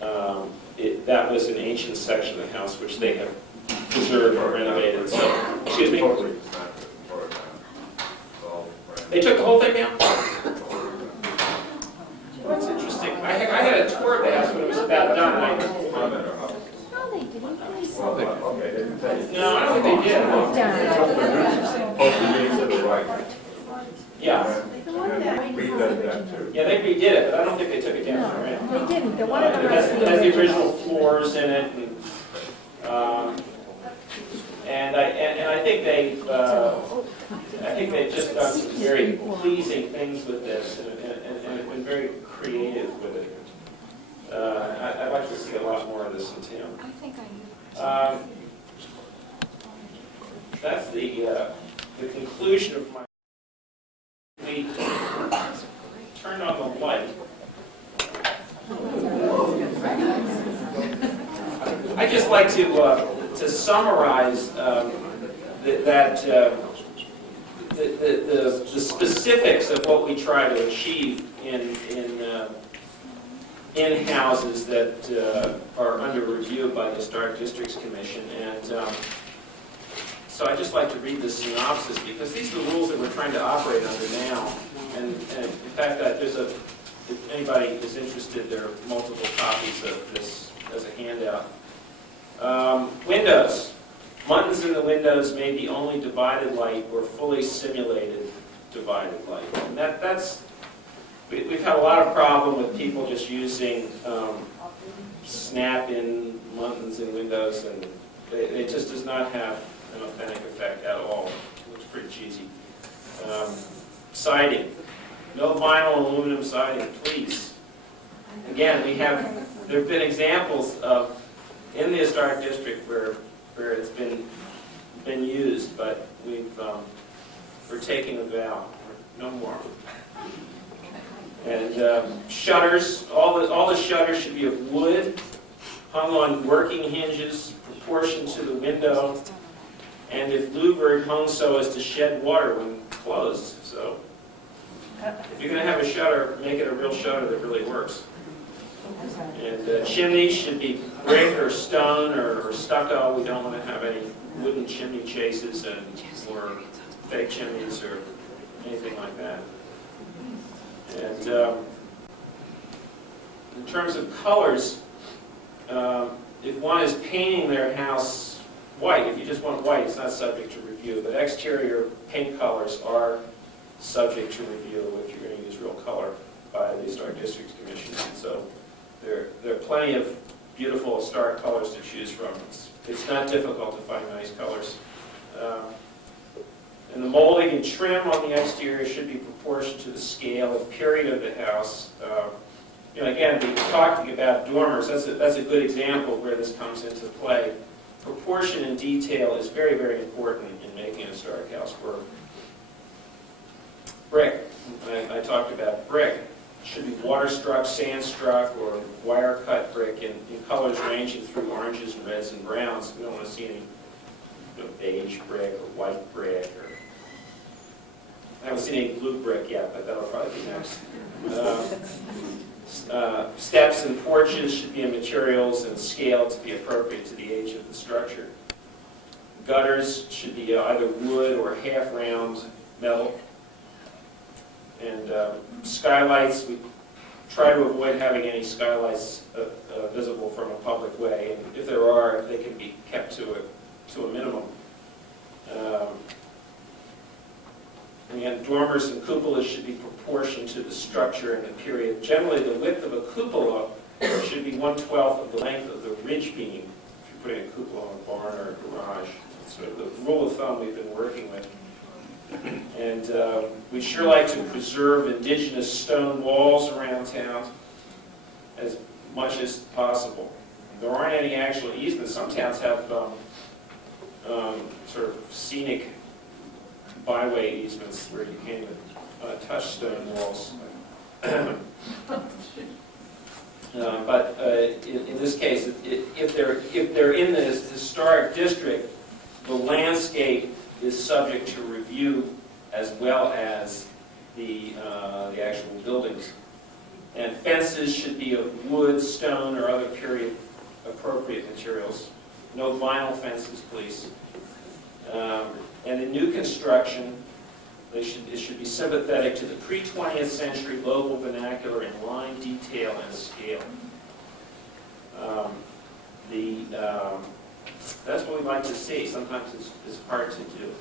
That was an ancient section of the house which they have preserved or renovated. So, excuse me. They took the whole thing down? Well, that's interesting. I had a tour of the house when it was about done. No, I don't think they did. Yeah. Yeah, they redid it, but I don't think they took it down. No, they didn't. The one of them has the original floors in it, and I think they've just done some very pleasing things with this, and have been very creative with it. I'd like to see a lot more of this in town. I think I knew. That's the conclusion of my. We turned on the light. I'd just like to summarize the specifics of what we try to achieve in houses that are under review by the Historic Districts Commission. And so I'd just like to read the synopsis, because these are the rules that we're trying to operate under now. And in fact, if anybody is interested, there are multiple copies of this as a handout. Windows. Muntins in the windows may be only divided light or fully simulated divided light. And we've had a lot of problem with people just using snap-in muntins in windows, and it just does not have an authentic effect at all. It looks pretty cheesy. Siding. No vinyl and aluminum siding, please. Again, there have been examples of, in the Historic District where it's been used, but we're taking a vow. No more. And shutters, all the shutters should be of wood, hung on working hinges, proportioned to the window, and if louvered, hung so as to shed water when closed. So if you're going to have a shutter, make it a real shutter that really works. And chimneys should be brick or stone or stucco. We don't want to have any wooden chimney chases or fake chimneys or anything like that. And in terms of colors, if one is painting their house white, if you just want white, it's not subject to review. But exterior paint colors are subject to review if you're going to use real color by the Historic Districts Commission. So there are plenty of beautiful historic colors to choose from. It's not difficult to find nice colors. And the molding and trim on the exterior should be proportioned to the scale and period of the house. Again, we're talking about dormers. That's a good example where this comes into play. proportion and detail is very, very important in making a historic house work. Brick. I talked about brick. It should be water-struck, sand-struck, or wire-cut brick in colors ranging through oranges and reds and browns. We don't want to see any beige brick or white brick. I haven't seen any blue brick yet, but that'll probably be next. Steps and porches should be in materials and scale to be appropriate to the age of the structure. Gutters should be either wood or half-round metal. And skylights, we try to avoid having any skylights visible from a public way. And if there are, they can be kept to a minimum. And dormers and cupolas should be proportioned to the structure and the period. Generally, the width of a cupola should be 1/12 of the length of the ridge beam if you're putting a cupola on a barn or a garage. It's sort of the rule of thumb we've been working with. And we'd sure like to preserve indigenous stone walls around town as much as possible. There aren't any actual easements. Some towns have sort of scenic byway easements where you can't even touch stone walls. But in this case, if they're in the historic district, the landscape is subject to review as well as the actual buildings. And fences should be of wood, stone, or other period appropriate materials. No vinyl fences, please. And in new construction, it should be sympathetic to the pre-20th century local vernacular in line, detail, and scale. That's what we like to see. Sometimes it's hard to do.